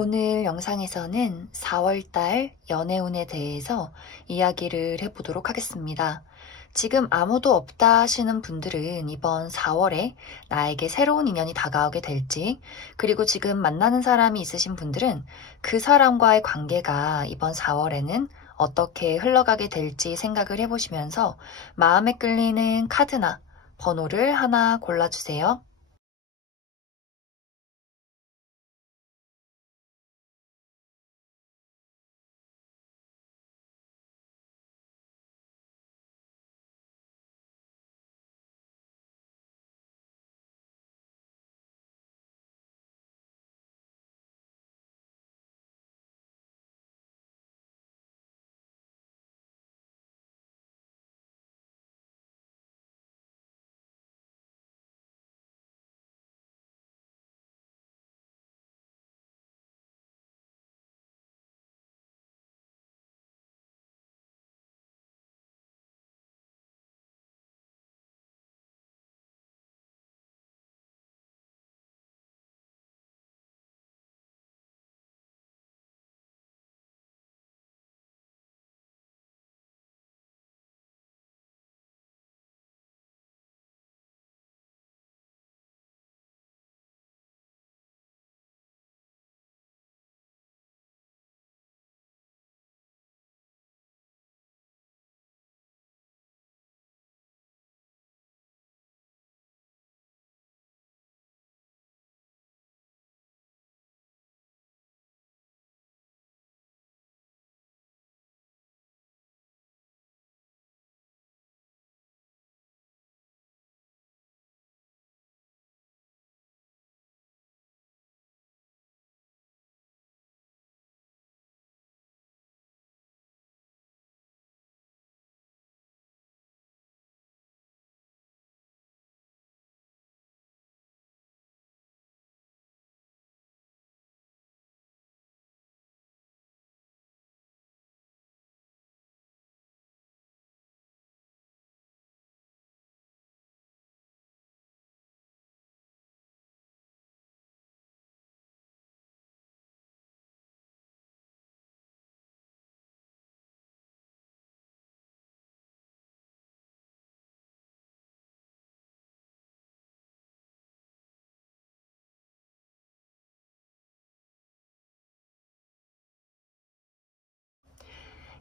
오늘 영상에서는 4월달 연애운에 대해서 이야기를 해보도록 하겠습니다. 지금 아무도 없다 하시는 분들은 이번 4월에 나에게 새로운 인연이 다가오게 될지, 그리고 지금 만나는 사람이 있으신 분들은 그 사람과의 관계가 이번 4월에는 어떻게 흘러가게 될지 생각을 해보시면서 마음에 끌리는 카드나 번호를 하나 골라주세요.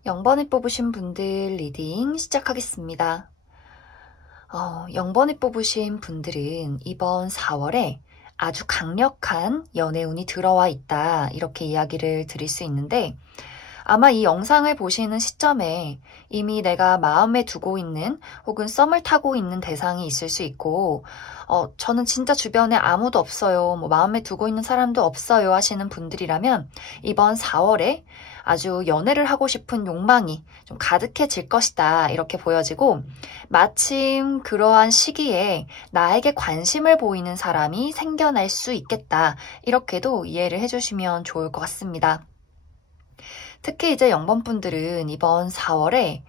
(0번을) 뽑으신 분들 리딩 시작하겠습니다. 0번을 뽑으신 분들은 이번 4월에 아주 강력한 연애운이 들어와 있다, 이렇게 이야기를 드릴 수 있는데, 아마 이 영상을 보시는 시점에 이미 내가 마음에 두고 있는 혹은 썸을 타고 있는 대상이 있을 수 있고, 저는 진짜 주변에 아무도 없어요, 마음에 두고 있는 사람도 없어요 하시는 분들이라면 이번 4월에 아주 연애를 하고 싶은 욕망이 좀 가득해질 것이다, 이렇게 보여지고, 마침 그러한 시기에 나에게 관심을 보이는 사람이 생겨날 수 있겠다, 이렇게도 이해를 해주시면 좋을 것 같습니다. 특히 이제 0번 분들은 이번 4월에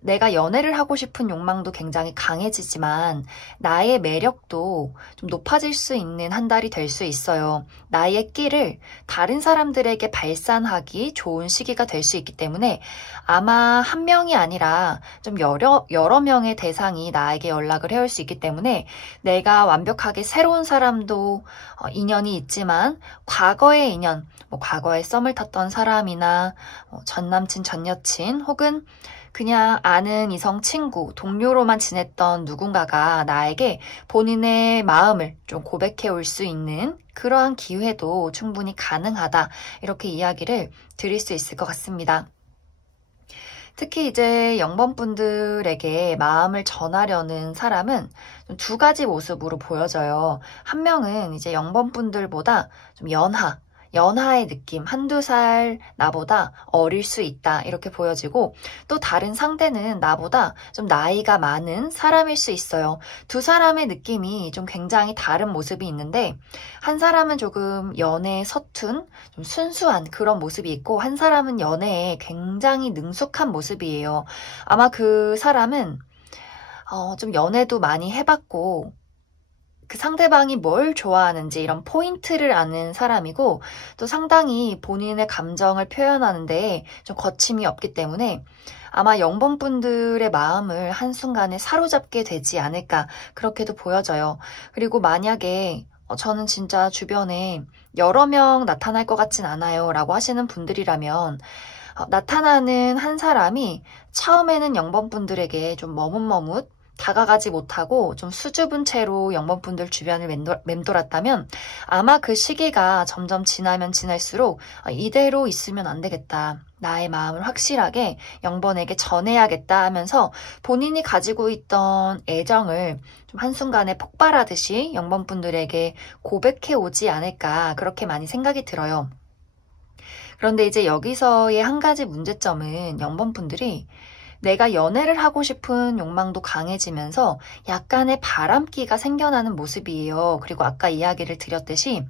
내가 연애를 하고 싶은 욕망도 굉장히 강해지지만 나의 매력도 좀 높아질 수 있는 한 달이 될 수 있어요. 나의 끼를 다른 사람들에게 발산하기 좋은 시기가 될 수 있기 때문에 아마 한 명이 아니라 좀 여러 명의 대상이 나에게 연락을 해올 수 있기 때문에 내가 완벽하게 새로운 사람도 인연이 있지만 과거의 인연, 과거에 썸을 탔던 사람이나 전 남친, 전 여친, 혹은 그냥 아는 이성 친구, 동료로만 지냈던 누군가가 나에게 본인의 마음을 좀 고백해 올 수 있는 그러한 기회도 충분히 가능하다, 이렇게 이야기를 드릴 수 있을 것 같습니다. 특히 이제 0번 분들에게 마음을 전하려는 사람은 좀 두 가지 모습으로 보여져요. 한 명은 이제 0번 분들보다 좀 연하의 느낌, 한두 살 나보다 어릴 수 있다, 이렇게 보여지고, 또 다른 상대는 나보다 좀 나이가 많은 사람일 수 있어요. 두 사람의 느낌이 좀 굉장히 다른 모습이 있는데, 한 사람은 조금 연애에 서툰, 좀 순수한 그런 모습이 있고, 한 사람은 연애에 굉장히 능숙한 모습이에요. 아마 그 사람은 좀 연애도 많이 해봤고, 그 상대방이 뭘 좋아하는지 이런 포인트를 아는 사람이고 또 상당히 본인의 감정을 표현하는데 좀 거침이 없기 때문에 아마 0번분들의 마음을 한순간에 사로잡게 되지 않을까 그렇게도 보여져요. 그리고 만약에 저는 진짜 주변에 여러 명 나타날 것 같진 않아요 라고 하시는 분들이라면 나타나는 한 사람이 처음에는 0번분들에게 좀 머뭇머뭇 다가가지 못하고 좀 수줍은 채로 0번분들 주변을 맴돌았다면 아마 그 시기가 점점 지나면 지날수록 이대로 있으면 안 되겠다. 나의 마음을 확실하게 0번에게 전해야겠다 하면서 본인이 가지고 있던 애정을 좀 한순간에 폭발하듯이 0번분들에게 고백해 오지 않을까 그렇게 많이 생각이 들어요. 그런데 이제 여기서의 한 가지 문제점은 0번분들이 내가 연애를 하고 싶은 욕망도 강해지면서 약간의 바람기가 생겨나는 모습이에요. 그리고 아까 이야기를 드렸듯이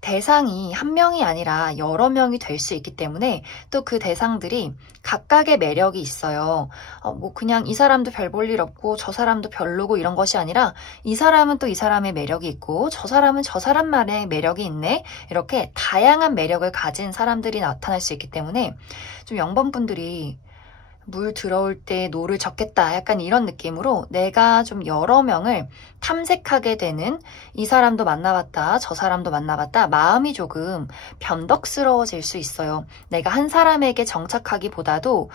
대상이 한 명이 아니라 여러 명이 될 수 있기 때문에 또 그 대상들이 각각의 매력이 있어요. 뭐 그냥 이 사람도 별 볼 일 없고 저 사람도 별로고 이런 것이 아니라 이 사람은 또 이 사람의 매력이 있고 저 사람은 저 사람만의 매력이 있네. 이렇게 다양한 매력을 가진 사람들이 나타날 수 있기 때문에 좀 0번분들이 물 들어올 때 노를 젓겠다 약간 이런 느낌으로 내가 좀 여러 명을 탐색하게 되는 이 사람도 만나봤다 저 사람도 만나봤다 마음이 조금 변덕스러워질 수 있어요. 내가 한 사람에게 정착하기보다도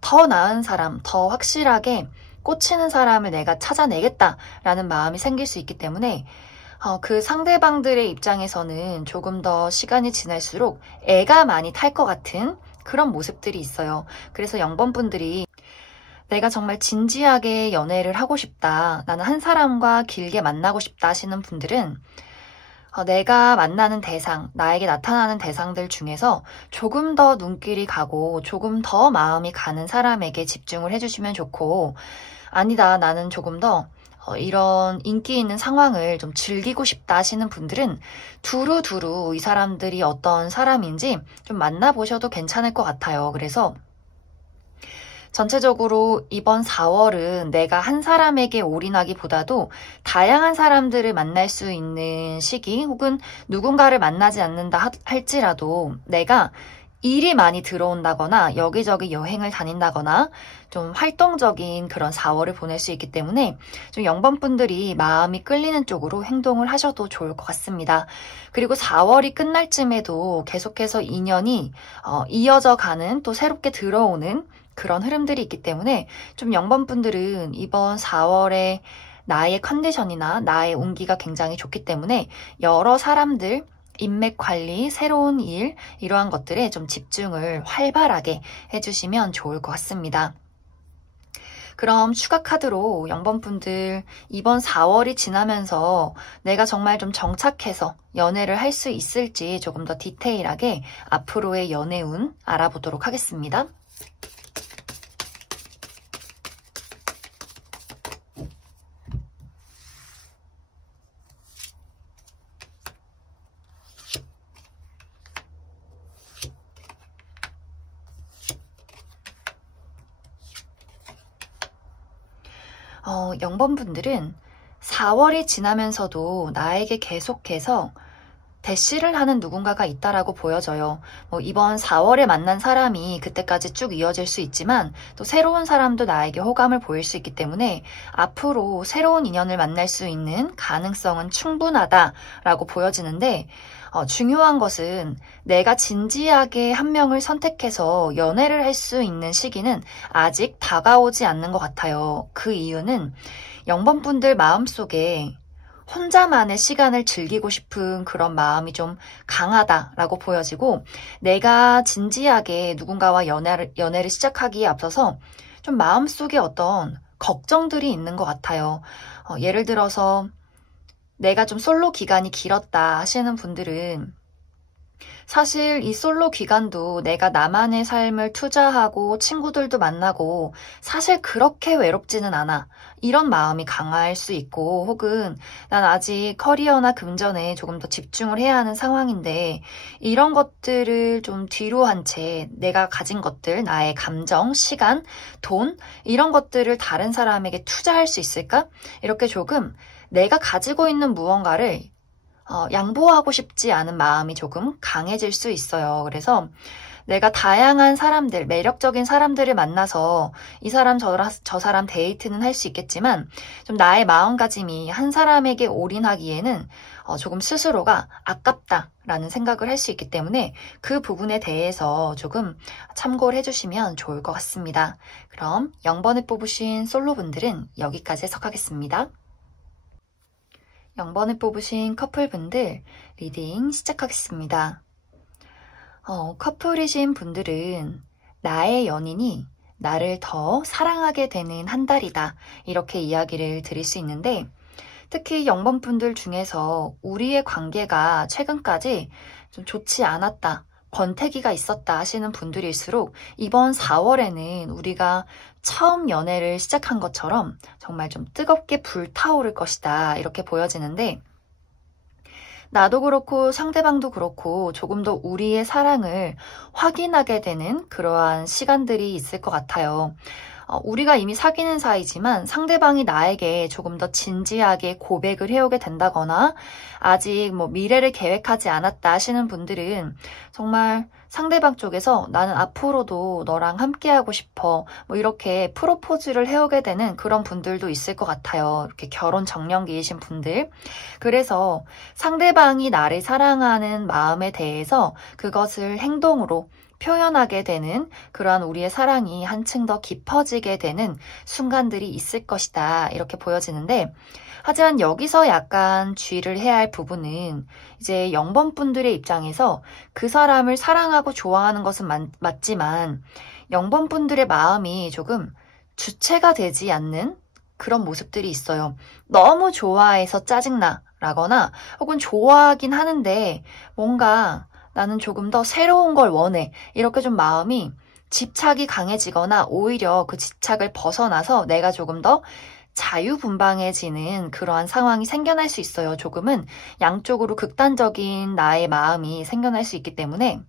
더 나은 사람, 더 확실하게 꽂히는 사람을 내가 찾아내겠다라는 마음이 생길 수 있기 때문에 그 상대방들의 입장에서는 조금 더 시간이 지날수록 애가 많이 탈 것 같은 그런 모습들이 있어요. 그래서 0번분들이 내가 정말 진지하게 연애를 하고 싶다. 나는 한 사람과 길게 만나고 싶다 하시는 분들은 내가 만나는 대상, 나에게 나타나는 대상들 중에서 조금 더 눈길이 가고 조금 더 마음이 가는 사람에게 집중을 해주시면 좋고 아니다. 나는 조금 더 이런 인기 있는 상황을 좀 즐기고 싶다 하시는 분들은 두루두루 이 사람들이 어떤 사람인지 좀 만나보셔도 괜찮을 것 같아요. 그래서 전체적으로 이번 4월은 내가 한 사람에게 올인하기보다도 다양한 사람들을 만날 수 있는 시기 혹은 누군가를 만나지 않는다 할지라도 내가 일이 많이 들어온다거나 여기저기 여행을 다닌다거나 좀 활동적인 그런 4월을 보낼 수 있기 때문에 좀 0번분들이 마음이 끌리는 쪽으로 행동을 하셔도 좋을 것 같습니다. 그리고 4월이 끝날 쯤에도 계속해서 인연이 이어져 가는 또 새롭게 들어오는 그런 흐름들이 있기 때문에 좀 0번분들은 이번 4월에 나의 컨디션이나 나의 운기가 굉장히 좋기 때문에 여러 사람들 인맥 관리, 새로운 일 이러한 것들에 좀 집중을 활발하게 해주시면 좋을 것 같습니다. 그럼 추가 카드로 0번분들 이번 4월이 지나면서 내가 정말 좀 정착해서 연애를 할 수 있을지 조금 더 디테일하게 앞으로의 연애운 알아보도록 하겠습니다. 어, 0번분들은 4월이 지나면서도 나에게 계속해서 대시를 하는 누군가가 있다라고 보여져요. 이번 4월에 만난 사람이 그때까지 쭉 이어질 수 있지만 또 새로운 사람도 나에게 호감을 보일 수 있기 때문에 앞으로 새로운 인연을 만날 수 있는 가능성은 충분하다라고 보여지는데 중요한 것은 내가 진지하게 한 명을 선택해서 연애를 할 수 있는 시기는 아직 다가오지 않는 것 같아요. 그 이유는 0번분들 마음속에 혼자만의 시간을 즐기고 싶은 그런 마음이 좀 강하다라고 보여지고 내가 진지하게 누군가와 연애를 시작하기에 앞서서 좀 마음속에 어떤 걱정들이 있는 것 같아요. 예를 들어서 내가 좀 솔로 기간이 길었다 하시는 분들은 사실 이 솔로 기간도 내가 나만의 삶을 투자하고 친구들도 만나고 사실 그렇게 외롭지는 않아. 이런 마음이 강할 수 있고 혹은 난 아직 커리어나 금전에 조금 더 집중을 해야 하는 상황인데 이런 것들을 좀 뒤로 한 채 내가 가진 것들, 나의 감정, 시간, 돈 이런 것들을 다른 사람에게 투자할 수 있을까? 이렇게 조금 내가 가지고 있는 무언가를 양보하고 싶지 않은 마음이 조금 강해질 수 있어요. 그래서 내가 다양한 사람들, 매력적인 사람들을 만나서 이 사람 저 사람 데이트는 할 수 있겠지만 좀 나의 마음가짐이 한 사람에게 올인하기에는 조금 스스로가 아깝다라는 생각을 할 수 있기 때문에 그 부분에 대해서 조금 참고를 해주시면 좋을 것 같습니다. 그럼 0번을 뽑으신 솔로분들은 여기까지 해석하겠습니다. 0번을 뽑으신 커플분들 리딩 시작하겠습니다. 커플이신 분들은 나의 연인이 나를 더 사랑하게 되는 한 달이다. 이렇게 이야기를 드릴 수 있는데 특히 0번 분들 중에서 우리의 관계가 최근까지 좀 좋지 않았다. 권태기가 있었다 하시는 분들일수록 이번 4월에는 우리가 처음 연애를 시작한 것처럼 정말 좀 뜨겁게 불타오를 것이다. 이렇게 보여지는데 나도 그렇고 상대방도 그렇고 조금 더 우리의 사랑을 확인하게 되는 그러한 시간들이 있을 것 같아요. 우리가 이미 사귀는 사이지만 상대방이 나에게 조금 더 진지하게 고백을 해오게 된다거나 아직 미래를 계획하지 않았다 하시는 분들은 정말 상대방 쪽에서 나는 앞으로도 너랑 함께하고 싶어 이렇게 프로포즈를 해오게 되는 그런 분들도 있을 것 같아요. 이렇게 결혼 정년기이신 분들. 그래서 상대방이 나를 사랑하는 마음에 대해서 그것을 행동으로 표현하게 되는 그러한 우리의 사랑이 한층 더 깊어지게 되는 순간들이 있을 것이다. 이렇게 보여지는데 하지만 여기서 약간 주의를 해야 할 부분은 이제 0번 분들의 입장에서 그 사람을 사랑하고 좋아하는 것은 맞지만 0번 분들의 마음이 조금 주체가 되지 않는 그런 모습들이 있어요. 너무 좋아해서 짜증나 라거나 혹은 좋아하긴 하는데 뭔가 나는 조금 더 새로운 걸 원해. 이렇게 좀 마음이 집착이 강해지거나 오히려 그 집착을 벗어나서 내가 조금 더 자유분방해지는 그러한 상황이 생겨날 수 있어요. 조금은 양쪽으로 극단적인 나의 마음이 생겨날 수 있기 때문에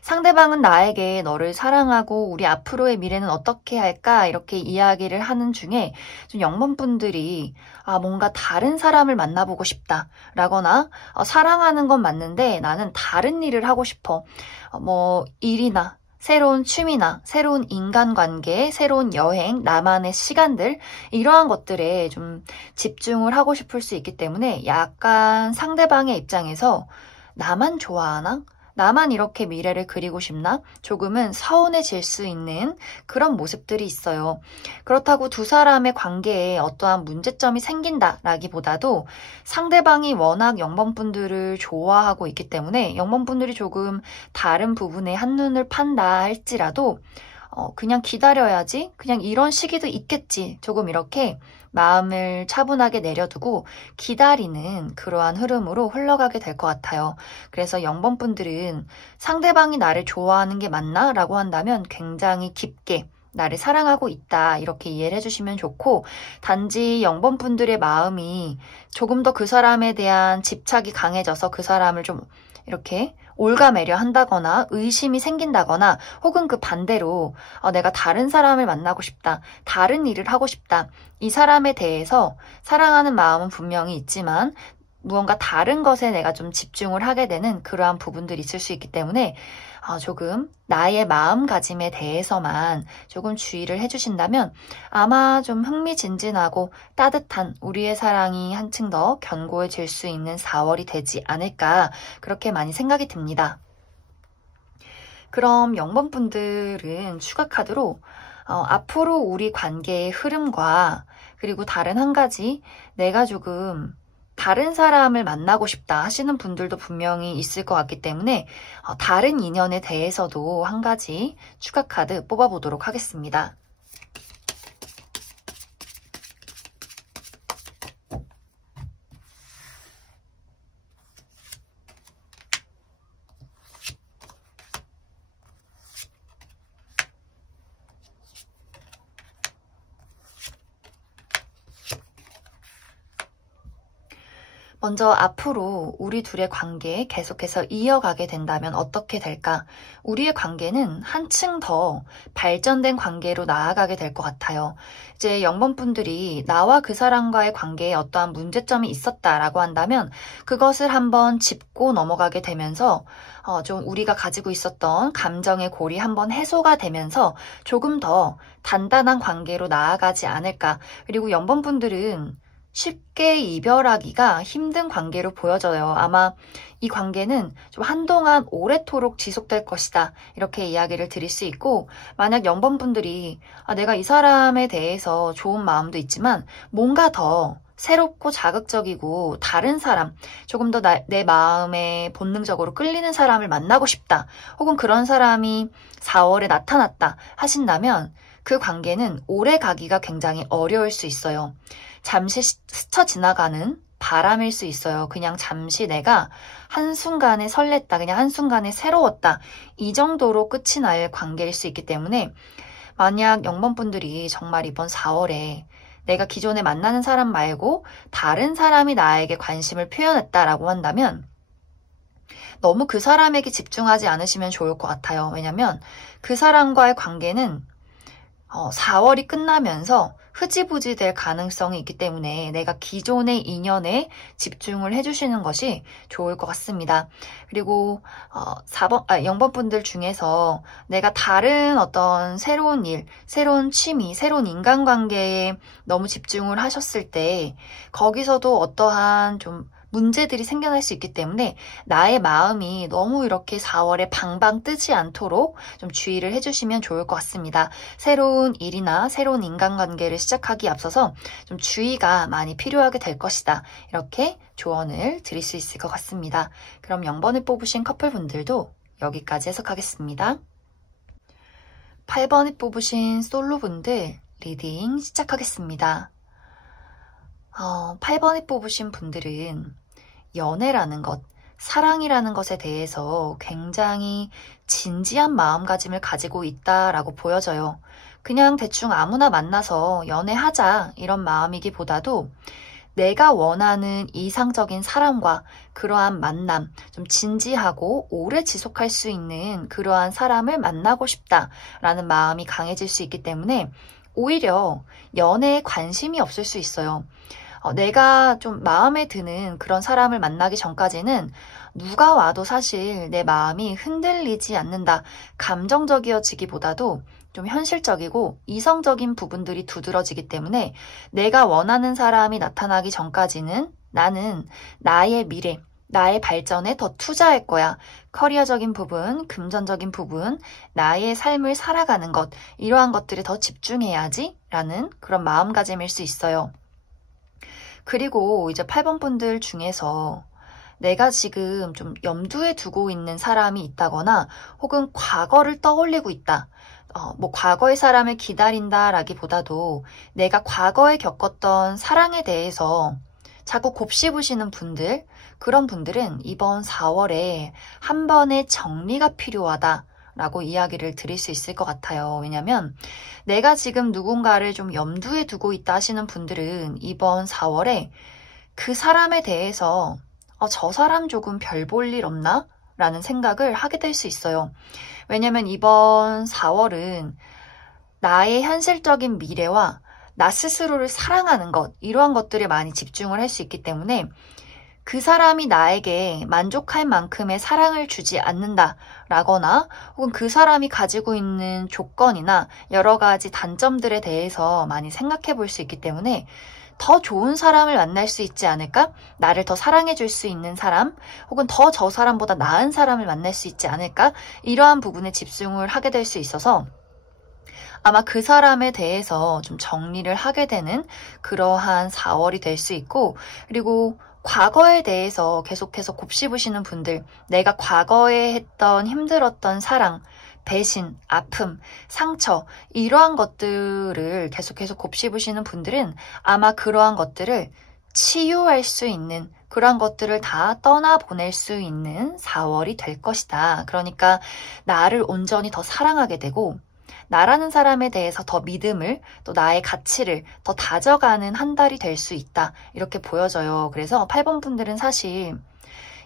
상대방은 나에게 너를 사랑하고 우리 앞으로의 미래는 어떻게 할까 이렇게 이야기를 하는 중에 좀 0번 분들이 뭔가 다른 사람을 만나보고 싶다 라거나 사랑하는 건 맞는데 나는 다른 일을 하고 싶어. 일이나 새로운 취미나 새로운 인간관계, 새로운 여행, 나만의 시간들 이러한 것들에 좀 집중을 하고 싶을 수 있기 때문에 약간 상대방의 입장에서 나만 좋아하나? 나만 이렇게 미래를 그리고 싶나? 조금은 서운해질 수 있는 그런 모습들이 있어요. 그렇다고 두 사람의 관계에 어떠한 문제점이 생긴다라기보다도 상대방이 워낙 0번 분들을 좋아하고 있기 때문에 0번 분들이 조금 다른 부분에 한눈을 판다 할지라도 그냥 기다려야지. 그냥 이런 시기도 있겠지. 조금 이렇게 마음을 차분하게 내려두고 기다리는 그러한 흐름으로 흘러가게 될 것 같아요. 그래서 0번 분들은 상대방이 나를 좋아하는 게 맞나? 라고 한다면 굉장히 깊게 나를 사랑하고 있다. 이렇게 이해를 해주시면 좋고 단지 0번 분들의 마음이 조금 더 그 사람에 대한 집착이 강해져서 그 사람을 좀 이렇게 올가매려 한다거나 의심이 생긴다거나 혹은 그 반대로 내가 다른 사람을 만나고 싶다. 다른 일을 하고 싶다. 이 사람에 대해서 사랑하는 마음은 분명히 있지만 무언가 다른 것에 내가 좀 집중을 하게 되는 그러한 부분들이 있을 수 있기 때문에 조금 나의 마음가짐에 대해서만 조금 주의를 해주신다면 아마 좀 흥미진진하고 따뜻한 우리의 사랑이 한층 더 견고해질 수 있는 4월이 되지 않을까 그렇게 많이 생각이 듭니다. 그럼 0번 분들은 추가 카드로 앞으로 우리 관계의 흐름과 그리고 다른 한 가지 내가 조금 다른 사람을 만나고 싶다 하시는 분들도 분명히 있을 것 같기 때문에 다른 인연에 대해서도 한 가지 추가 카드 뽑아보도록 하겠습니다. 먼저 앞으로 우리 둘의 관계 계속해서 이어가게 된다면 어떻게 될까? 우리의 관계는 한층 더 발전된 관계로 나아가게 될 것 같아요. 이제 0번분들이 나와 그 사람과의 관계에 어떠한 문제점이 있었다라고 한다면 그것을 한번 짚고 넘어가게 되면서 좀 우리가 가지고 있었던 감정의 골이 한번 해소가 되면서 조금 더 단단한 관계로 나아가지 않을까. 그리고 0번분들은 쉽게 이별하기가 힘든 관계로 보여져요. 아마 이 관계는 좀 한동안 오래도록 지속될 것이다. 이렇게 이야기를 드릴 수 있고, 만약 0번분들이 내가 이 사람에 대해서 좋은 마음도 있지만 뭔가 더 새롭고 자극적이고 다른 사람, 조금 더 내 마음에 본능적으로 끌리는 사람을 만나고 싶다. 혹은 그런 사람이 4월에 나타났다 하신다면 그 관계는 오래 가기가 굉장히 어려울 수 있어요. 잠시 스쳐 지나가는 바람일 수 있어요. 그냥 잠시 내가 한순간에 설렜다. 그냥 한순간에 새로웠다. 이 정도로 끝이 날 관계일 수 있기 때문에 만약 0번분들이 정말 이번 4월에 내가 기존에 만나는 사람 말고 다른 사람이 나에게 관심을 표현했다라고 한다면 너무 그 사람에게 집중하지 않으시면 좋을 것 같아요. 왜냐면 그 사람과의 관계는 4월이 끝나면서 흐지부지 될 가능성이 있기 때문에 내가 기존의 인연에 집중을 해주시는 것이 좋을 것 같습니다. 그리고 0번분들 중에서 내가 다른 어떤 새로운 일, 새로운 취미, 새로운 인간관계에 너무 집중을 하셨을 때 거기서도 어떠한 좀 문제들이 생겨날 수 있기 때문에 나의 마음이 너무 이렇게 4월에 방방 뜨지 않도록 좀 주의를 해주시면 좋을 것 같습니다. 새로운 일이나 새로운 인간관계를 시작하기에 앞서서 좀 주의가 많이 필요하게 될 것이다. 이렇게 조언을 드릴 수 있을 것 같습니다. 그럼 0번을 뽑으신 커플분들도 여기까지 해석하겠습니다. 8번을 뽑으신 솔로분들 리딩 시작하겠습니다. 8번을 뽑으신 분들은 연애라는 것, 사랑이라는 것에 대해서 굉장히 진지한 마음가짐을 가지고 있다라고 보여져요. 그냥 대충 아무나 만나서 연애하자 이런 마음이기보다도 내가 원하는 이상적인 사람과 그러한 만남, 좀 진지하고 오래 지속할 수 있는 그러한 사람을 만나고 싶다라는 마음이 강해질 수 있기 때문에 오히려 연애에 관심이 없을 수 있어요. 내가 좀 마음에 드는 그런 사람을 만나기 전까지는 누가 와도 사실 내 마음이 흔들리지 않는다. 감정적이어지기보다도 좀 현실적이고 이성적인 부분들이 두드러지기 때문에 내가 원하는 사람이 나타나기 전까지는 나는 나의 미래, 나의 발전에 더 투자할 거야. 커리어적인 부분, 금전적인 부분, 나의 삶을 살아가는 것, 이러한 것들에 더 집중해야지 라는 그런 마음가짐일 수 있어요. 그리고 이제 8번 분들 중에서 내가 지금 좀 염두에 두고 있는 사람이 있다거나 혹은 과거를 떠올리고 있다. 과거의 사람을 기다린다라기보다도 내가 과거에 겪었던 사랑에 대해서 자꾸 곱씹으시는 분들, 그런 분들은 이번 4월에 한 번의 정리가 필요하다. 라고 이야기를 드릴 수 있을 것 같아요. 왜냐면 내가 지금 누군가를 좀 염두에 두고 있다 하시는 분들은 이번 4월에 그 사람에 대해서 저 사람 조금 별 볼 일 없나? 라는 생각을 하게 될 수 있어요. 왜냐면 이번 4월은 나의 현실적인 미래와 나 스스로를 사랑하는 것, 이러한 것들에 많이 집중을 할 수 있기 때문에 그 사람이 나에게 만족할 만큼의 사랑을 주지 않는다라거나 혹은 그 사람이 가지고 있는 조건이나 여러 가지 단점들에 대해서 많이 생각해 볼 수 있기 때문에 더 좋은 사람을 만날 수 있지 않을까? 나를 더 사랑해 줄 수 있는 사람 혹은 더 저 사람보다 나은 사람을 만날 수 있지 않을까? 이러한 부분에 집중을 하게 될 수 있어서 아마 그 사람에 대해서 좀 정리를 하게 되는 그러한 4월이 될 수 있고 그리고 과거에 대해서 계속해서 곱씹으시는 분들, 내가 과거에 했던 힘들었던 사랑, 배신, 아픔, 상처 이러한 것들을 계속해서 곱씹으시는 분들은 아마 그러한 것들을 치유할 수 있는 그러한 것들을 다 떠나보낼 수 있는 4월이 될 것이다. 그러니까 나를 온전히 더 사랑하게 되고 나라는 사람에 대해서 더 믿음을, 또 나의 가치를 더 다져가는 한 달이 될 수 있다. 이렇게 보여져요. 그래서 8번 분들은 사실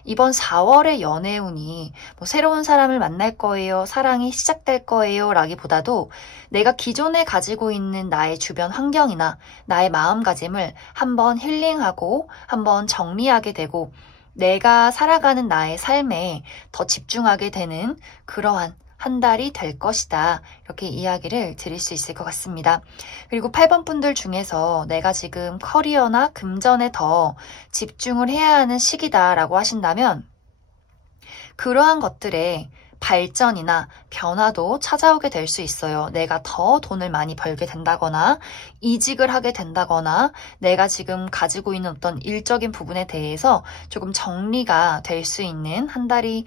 이번 4월의 연애운이 뭐 새로운 사람을 만날 거예요, 사랑이 시작될 거예요 라기보다도 내가 기존에 가지고 있는 나의 주변 환경이나 나의 마음가짐을 한번 힐링하고 한번 정리하게 되고 내가 살아가는 나의 삶에 더 집중하게 되는 그러한 한 달이 될 것이다. 이렇게 이야기를 드릴 수 있을 것 같습니다. 그리고 8번 분들 중에서 내가 지금 커리어나 금전에 더 집중을 해야 하는 시기다라고 하신다면 그러한 것들에 발전이나 변화도 찾아오게 될 수 있어요. 내가 더 돈을 많이 벌게 된다거나 이직을 하게 된다거나 내가 지금 가지고 있는 어떤 일적인 부분에 대해서 조금 정리가 될 수 있는 한 달이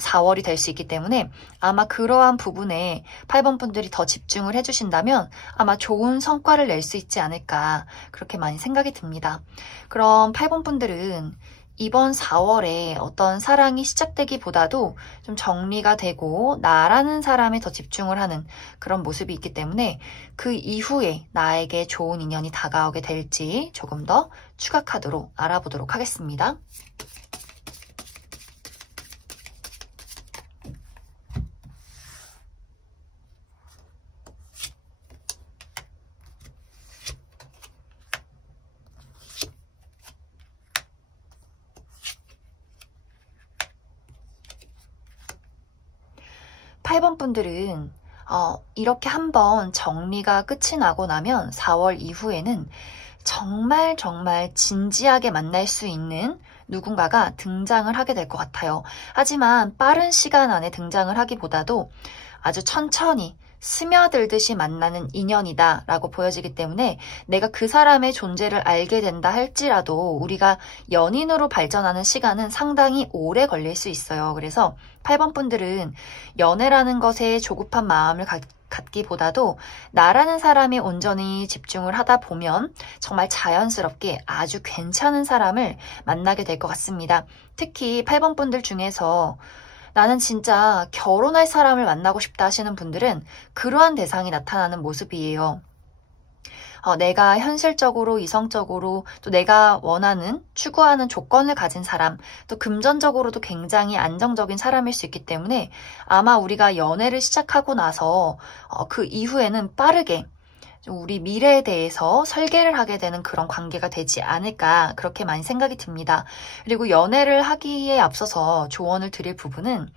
4월이 될 수 있기 때문에 아마 그러한 부분에 8번 분들이 더 집중을 해주신다면 아마 좋은 성과를 낼 수 있지 않을까 그렇게 많이 생각이 듭니다. 그럼 8번 분들은 이번 4월에 어떤 사랑이 시작되기보다도 좀 정리가 되고 나라는 사람에 더 집중을 하는 그런 모습이 있기 때문에 그 이후에 나에게 좋은 인연이 다가오게 될지 조금 더 추가 카드로 알아보도록 하겠습니다. 8번 분들은 이렇게 한번 정리가 끝이 나고 나면 4월 이후에는 정말 진지하게 만날 수 있는 누군가가 등장을 하게 될 것 같아요. 하지만 빠른 시간 안에 등장을 하기보다도 아주 천천히 스며들듯이 만나는 인연이다 라고 보여지기 때문에 내가 그 사람의 존재를 알게 된다 할지라도 우리가 연인으로 발전하는 시간은 상당히 오래 걸릴 수 있어요. 그래서 8번 분들은 연애라는 것에 조급한 마음을 갖기보다도 나라는 사람이 온전히 집중을 하다 보면 정말 자연스럽게 아주 괜찮은 사람을 만나게 될 것 같습니다. 특히 8번 분들 중에서 나는 진짜 결혼할 사람을 만나고 싶다 하시는 분들은 그러한 대상이 나타나는 모습이에요. 내가 현실적으로, 이성적으로, 또 내가 원하는, 추구하는 조건을 가진 사람, 또 금전적으로도 굉장히 안정적인 사람일 수 있기 때문에 아마 우리가 연애를 시작하고 나서 그 이후에는 빠르게 우리 미래에 대해서 설계를 하게 되는 그런 관계가 되지 않을까 그렇게 많이 생각이 듭니다. 그리고 연애를 하기에 앞서서 조언을 드릴 부분은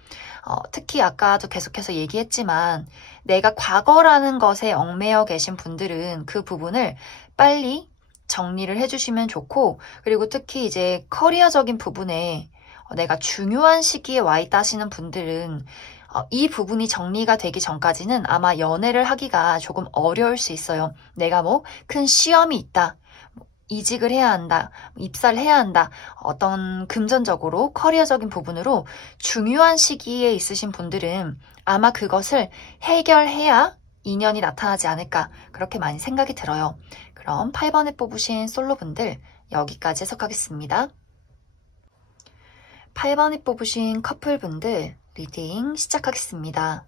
특히 아까도 계속해서 얘기했지만 내가 과거라는 것에 얽매여 계신 분들은 그 부분을 빨리 정리를 해주시면 좋고 그리고 특히 이제 커리어적인 부분에 내가 중요한 시기에 와 있다 하시는 분들은 이 부분이 정리가 되기 전까지는 아마 연애를 하기가 조금 어려울 수 있어요. 내가 뭐 큰 시험이 있다. 이직을 해야 한다. 입사를 해야 한다. 어떤 금전적으로 커리어적인 부분으로 중요한 시기에 있으신 분들은 아마 그것을 해결해야 인연이 나타나지 않을까 그렇게 많이 생각이 들어요. 그럼 8번에 뽑으신 솔로분들 여기까지 해석하겠습니다. 8번에 뽑으신 커플분들 리딩 시작하겠습니다.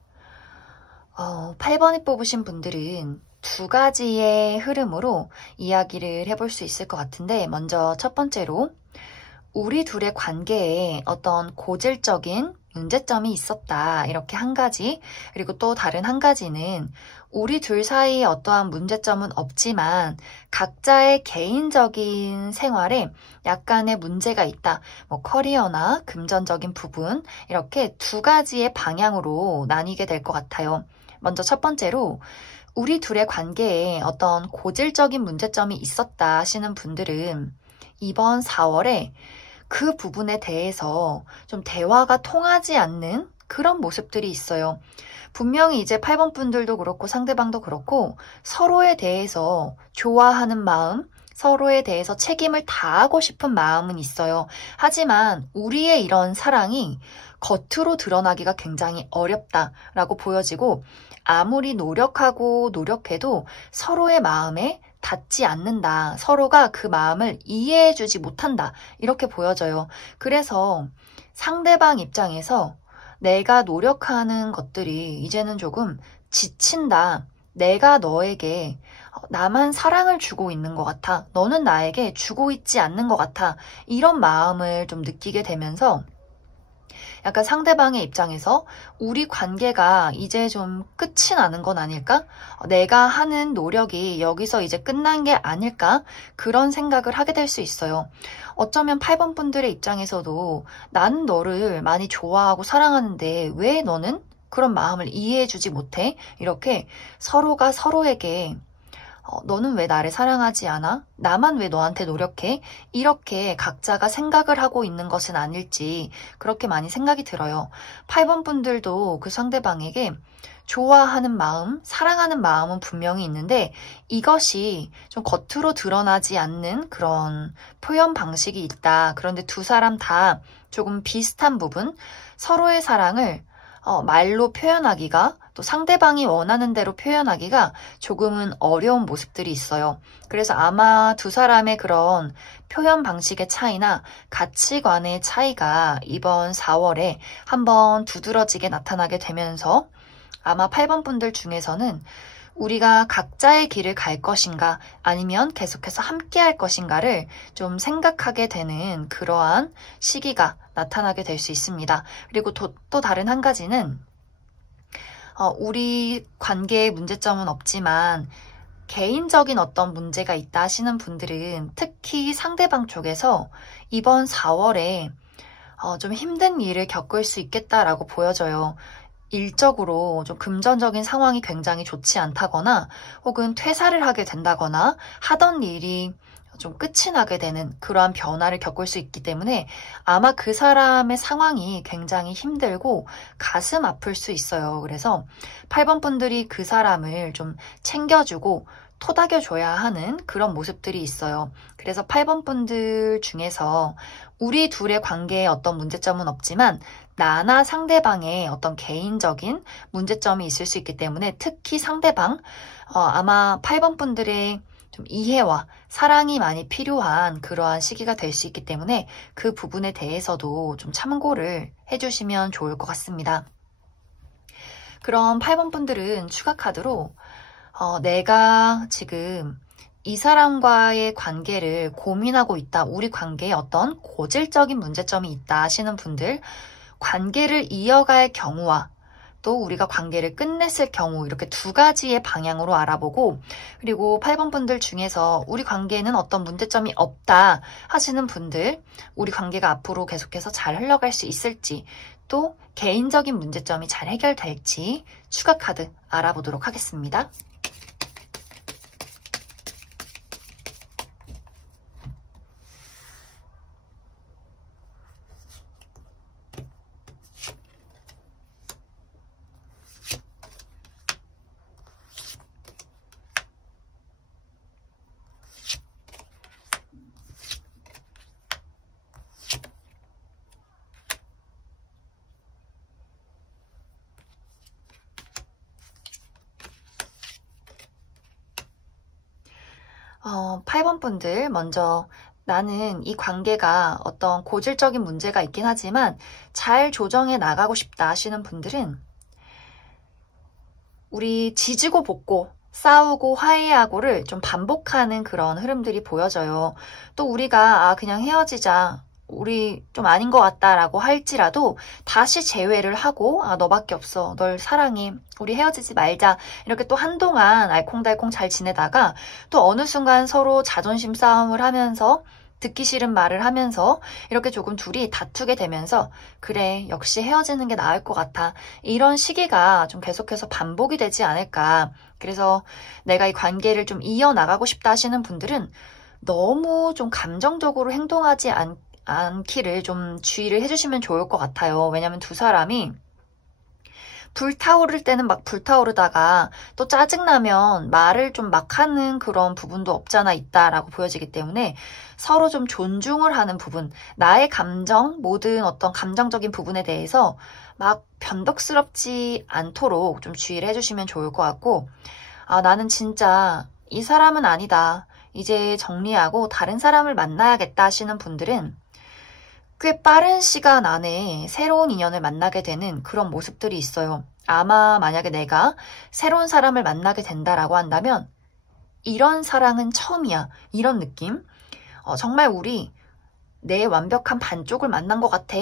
8번에 뽑으신 분들은 두 가지의 흐름으로 이야기를 해볼 수 있을 것 같은데 먼저 첫 번째로 우리 둘의 관계에 어떤 고질적인 문제점이 있었다. 이렇게 한 가지. 그리고 또 다른 한 가지는 우리 둘 사이에 어떠한 문제점은 없지만 각자의 개인적인 생활에 약간의 문제가 있다. 뭐 커리어나 금전적인 부분 이렇게 두 가지의 방향으로 나뉘게 될 것 같아요. 먼저 첫 번째로 우리 둘의 관계에 어떤 고질적인 문제점이 있었다 하시는 분들은 이번 4월에 그 부분에 대해서 좀 대화가 통하지 않는 그런 모습들이 있어요. 분명히 이제 8번 분들도 그렇고 상대방도 그렇고 서로에 대해서 좋아하는 마음, 서로에 대해서 책임을 다하고 싶은 마음은 있어요. 하지만 우리의 이런 사랑이 겉으로 드러나기가 굉장히 어렵다라고 보여지고 아무리 노력하고 노력해도 서로의 마음에 닿지 않는다. 서로가 그 마음을 이해해주지 못한다. 이렇게 보여져요. 그래서 상대방 입장에서 내가 노력하는 것들이 이제는 조금 지친다. 내가 너에게 나만 사랑을 주고 있는 것 같아. 너는 나에게 주고 있지 않는 것 같아. 이런 마음을 좀 느끼게 되면서 약간 상대방의 입장에서 우리 관계가 이제 좀 끝이 나는 건 아닐까? 내가 하는 노력이 여기서 이제 끝난 게 아닐까? 그런 생각을 하게 될 수 있어요. 어쩌면 8번 분들의 입장에서도 나는 너를 많이 좋아하고 사랑하는데 왜 너는 그런 마음을 이해해주지 못해? 이렇게 서로가 서로에게 너는 왜 나를 사랑하지 않아? 나만 왜 너한테 노력해? 이렇게 각자가 생각을 하고 있는 것은 아닐지 그렇게 많이 생각이 들어요. 8번 분들도 그 상대방에게 좋아하는 마음, 사랑하는 마음은 분명히 있는데 이것이 좀 겉으로 드러나지 않는 그런 표현 방식이 있다. 그런데 두 사람 다 조금 비슷한 부분, 서로의 사랑을 말로 표현하기가 또 상대방이 원하는 대로 표현하기가 조금은 어려운 모습들이 있어요. 그래서 아마 두 사람의 그런 표현 방식의 차이나 가치관의 차이가 이번 4월에 한번 두드러지게 나타나게 되면서 아마 8번 분들 중에서는 우리가 각자의 길을 갈 것인가 아니면 계속해서 함께 할 것인가를 좀 생각하게 되는 그러한 시기가 나타나게 될 수 있습니다. 그리고 또 다른 한 가지는 우리 관계에 문제점은 없지만 개인적인 어떤 문제가 있다 하시는 분들은 특히 상대방 쪽에서 이번 4월에 좀 힘든 일을 겪을 수 있겠다라고 보여져요. 일적으로 좀 금전적인 상황이 굉장히 좋지 않다거나 혹은 퇴사를 하게 된다거나 하던 일이 좀 끝이 나게 되는 그러한 변화를 겪을 수 있기 때문에 아마 그 사람의 상황이 굉장히 힘들고 가슴 아플 수 있어요. 그래서 8번 분들이 그 사람을 좀 챙겨주고 토닥여줘야 하는 그런 모습들이 있어요. 그래서 8번 분들 중에서 우리 둘의 관계에 어떤 문제점은 없지만 나나 상대방의 어떤 개인적인 문제점이 있을 수 있기 때문에 특히 상대방 아마 8번 분들의 좀 이해와 사랑이 많이 필요한 그러한 시기가 될 수 있기 때문에 그 부분에 대해서도 좀 참고를 해주시면 좋을 것 같습니다. 그럼 8번 분들은 추가 카드로 내가 지금 이 사람과의 관계를 고민하고 있다. 우리 관계에 어떤 고질적인 문제점이 있다 하시는 분들, 관계를 이어갈 경우와 또 우리가 관계를 끝냈을 경우 이렇게 두 가지의 방향으로 알아보고 그리고 8번 분들 중에서 우리 관계에는 어떤 문제점이 없다 하시는 분들 우리 관계가 앞으로 계속해서 잘 흘러갈 수 있을지 또 개인적인 문제점이 잘 해결될지 추가 카드 알아보도록 하겠습니다. 8번 분들 먼저 나는 이 관계가 어떤 고질적인 문제가 있긴 하지만 잘 조정해 나가고 싶다 하시는 분들은 우리 지지고 볶고 싸우고 화해하고를 좀 반복하는 그런 흐름들이 보여져요. 또 우리가 그냥 헤어지자. 우리 좀 아닌 것 같다라고 할지라도 다시 재회를 하고 너밖에 없어. 널 사랑해. 우리 헤어지지 말자. 이렇게 또 한동안 알콩달콩 잘 지내다가 또 어느 순간 서로 자존심 싸움을 하면서 듣기 싫은 말을 하면서 이렇게 조금 둘이 다투게 되면서 그래 역시 헤어지는 게 나을 것 같아. 이런 시기가 좀 계속해서 반복이 되지 않을까. 그래서 내가 이 관계를 좀 이어나가고 싶다 하시는 분들은 너무 좀 감정적으로 행동하지 않기를 좀 주의를 해주시면 좋을 것 같아요. 왜냐면 두 사람이 불타오를 때는 막 불타오르다가 또 짜증나면 말을 좀 막 하는 그런 부분도 없잖아 있다라고 보여지기 때문에 서로 좀 존중을 하는 부분, 나의 감정, 모든 어떤 감정적인 부분에 대해서 막 변덕스럽지 않도록 좀 주의를 해주시면 좋을 것 같고 나는 진짜 이 사람은 아니다. 이제 정리하고 다른 사람을 만나야겠다 하시는 분들은 꽤 빠른 시간 안에 새로운 인연을 만나게 되는 그런 모습들이 있어요. 아마 만약에 내가 새로운 사람을 만나게 된다라고 한다면 이런 사랑은 처음이야. 이런 느낌? 정말 우리 내 완벽한 반쪽을 만난 것 같아.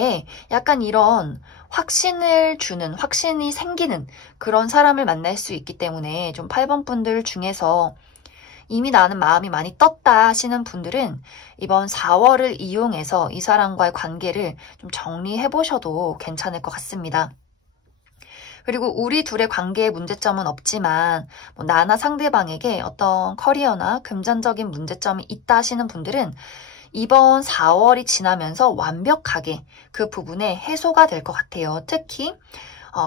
약간 이런 확신을 주는, 확신이 생기는 그런 사람을 만날 수 있기 때문에 좀 8번 분들 중에서 이미 나는 마음이 많이 떴다 하시는 분들은 이번 4월을 이용해서 이 사람과의 관계를 좀 정리해 보셔도 괜찮을 것 같습니다. 그리고 우리 둘의 관계에 문제점은 없지만 나나 상대방에게 어떤 커리어나 금전적인 문제점이 있다 하시는 분들은 이번 4월이 지나면서 완벽하게 그 부분에 해소가 될 것 같아요. 특히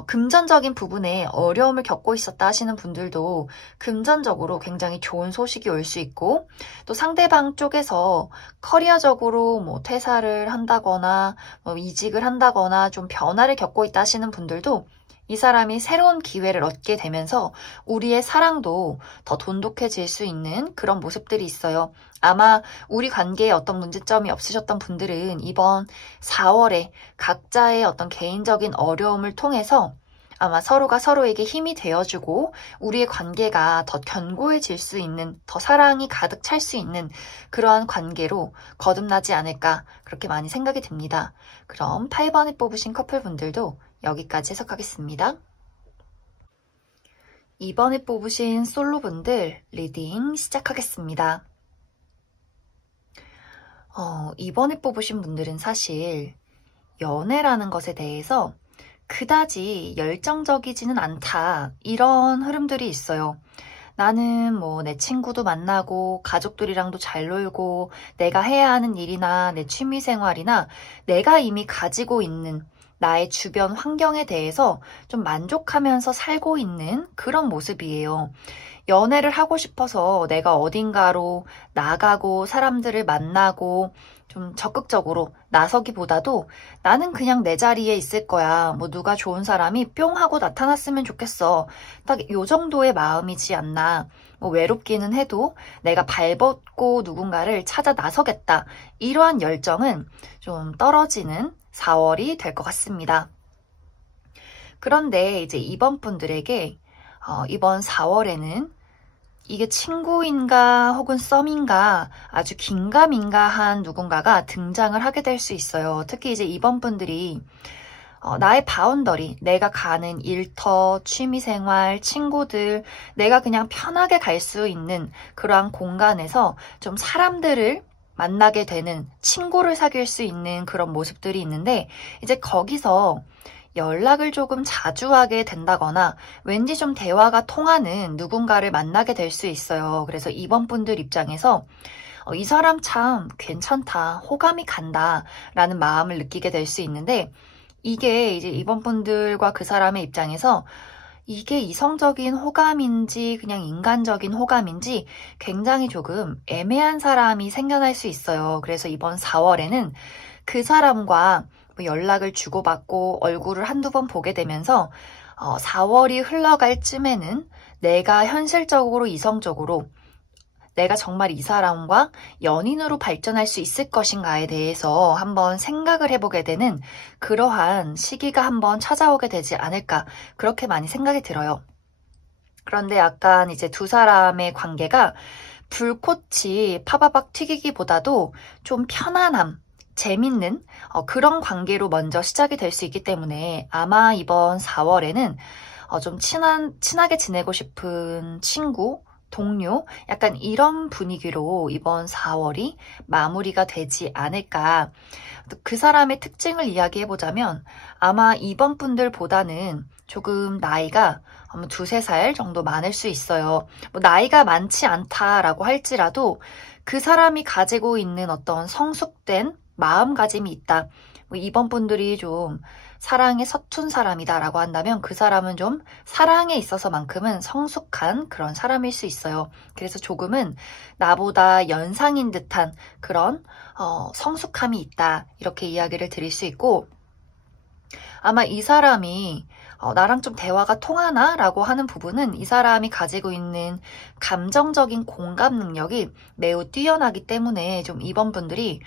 금전적인 부분에 어려움을 겪고 있었다 하시는 분들도 금전적으로 굉장히 좋은 소식이 올 수 있고, 또 상대방 쪽에서 커리어적으로 퇴사를 한다거나 이직을 한다거나 좀 변화를 겪고 있다 하시는 분들도 이 사람이 새로운 기회를 얻게 되면서 우리의 사랑도 더 돈독해질 수 있는 그런 모습들이 있어요. 아마 우리 관계에 어떤 문제점이 없으셨던 분들은 이번 4월에 각자의 어떤 개인적인 어려움을 통해서 아마 서로가 서로에게 힘이 되어주고 우리의 관계가 더 견고해질 수 있는, 더 사랑이 가득 찰 수 있는 그러한 관계로 거듭나지 않을까 그렇게 많이 생각이 듭니다. 그럼 8번에 뽑으신 커플분들도 여기까지 해석하겠습니다. 2번에 뽑으신 솔로분들 리딩 시작하겠습니다. 2번에 뽑으신 분들은 사실 연애라는 것에 대해서 그다지 열정적이지는 않다 이런 흐름들이 있어요. 나는 내 친구도 만나고 가족들이랑도 잘 놀고 내가 해야 하는 일이나 내 취미생활이나 내가 이미 가지고 있는 나의 주변 환경에 대해서 좀 만족하면서 살고 있는 그런 모습이에요. 연애를 하고 싶어서 내가 어딘가로 나가고 사람들을 만나고 좀 적극적으로 나서기보다도 나는 그냥 내 자리에 있을 거야. 누가 좋은 사람이 뿅 하고 나타났으면 좋겠어. 딱 요 정도의 마음이지 않나. 외롭기는 해도 내가 발벗고 누군가를 찾아 나서겠다. 이러한 열정은 좀 떨어지는 4월이 될 것 같습니다. 그런데 이제 이번 분들에게 이번 4월에는 이게 친구인가 혹은 썸인가 아주 긴가민가한 누군가가 등장을 하게 될 수 있어요. 특히 이제 이번 분들이 나의 바운더리, 내가 가는 일터, 취미생활, 친구들, 내가 그냥 편하게 갈 수 있는 그러한 공간에서 좀 사람들을 만나게 되는, 친구를 사귈 수 있는 그런 모습들이 있는데 이제 거기서 연락을 조금 자주 하게 된다거나 왠지 좀 대화가 통하는 누군가를 만나게 될 수 있어요. 그래서 이번 분들 입장에서 이 사람 참 괜찮다, 호감이 간다 라는 마음을 느끼게 될 수 있는데 이게 이제 이번 분들과 그 사람의 입장에서 이게 이성적인 호감인지 그냥 인간적인 호감인지 굉장히 조금 애매한 사람이 생겨날 수 있어요. 그래서 이번 4월에는 그 사람과 연락을 주고받고 얼굴을 한두 번 보게 되면서 4월이 흘러갈 쯤에는 내가 현실적으로 이성적으로 내가 정말 이 사람과 연인으로 발전할 수 있을 것인가에 대해서 한번 생각을 해보게 되는 그러한 시기가 한번 찾아오게 되지 않을까 그렇게 많이 생각이 들어요. 그런데 약간 이제 두 사람의 관계가 불꽃이 파바박 튀기기보다도 좀 편안함, 재밌는 그런 관계로 먼저 시작이 될 수 있기 때문에 아마 이번 4월에는 좀 친하게 지내고 싶은 친구, 동료, 약간 이런 분위기로 이번 4월이 마무리가 되지 않을까. 그 사람의 특징을 이야기해보자면 아마 이번 분들보다는 조금 나이가 두세 살 정도 많을 수 있어요. 나이가 많지 않다라고 할지라도 그 사람이 가지고 있는 어떤 성숙된 마음가짐이 있다. 이번 분들이 좀 사랑에 서툰 사람이다라고 한다면 그 사람은 좀 사랑에 있어서만큼은 성숙한 그런 사람일 수 있어요. 그래서 조금은 나보다 연상인 듯한 그런 성숙함이 있다. 이렇게 이야기를 드릴 수 있고 아마 이 사람이 나랑 좀 대화가 통하나? 라고 하는 부분은 이 사람이 가지고 있는 감정적인 공감 능력이 매우 뛰어나기 때문에 좀 이번 분들이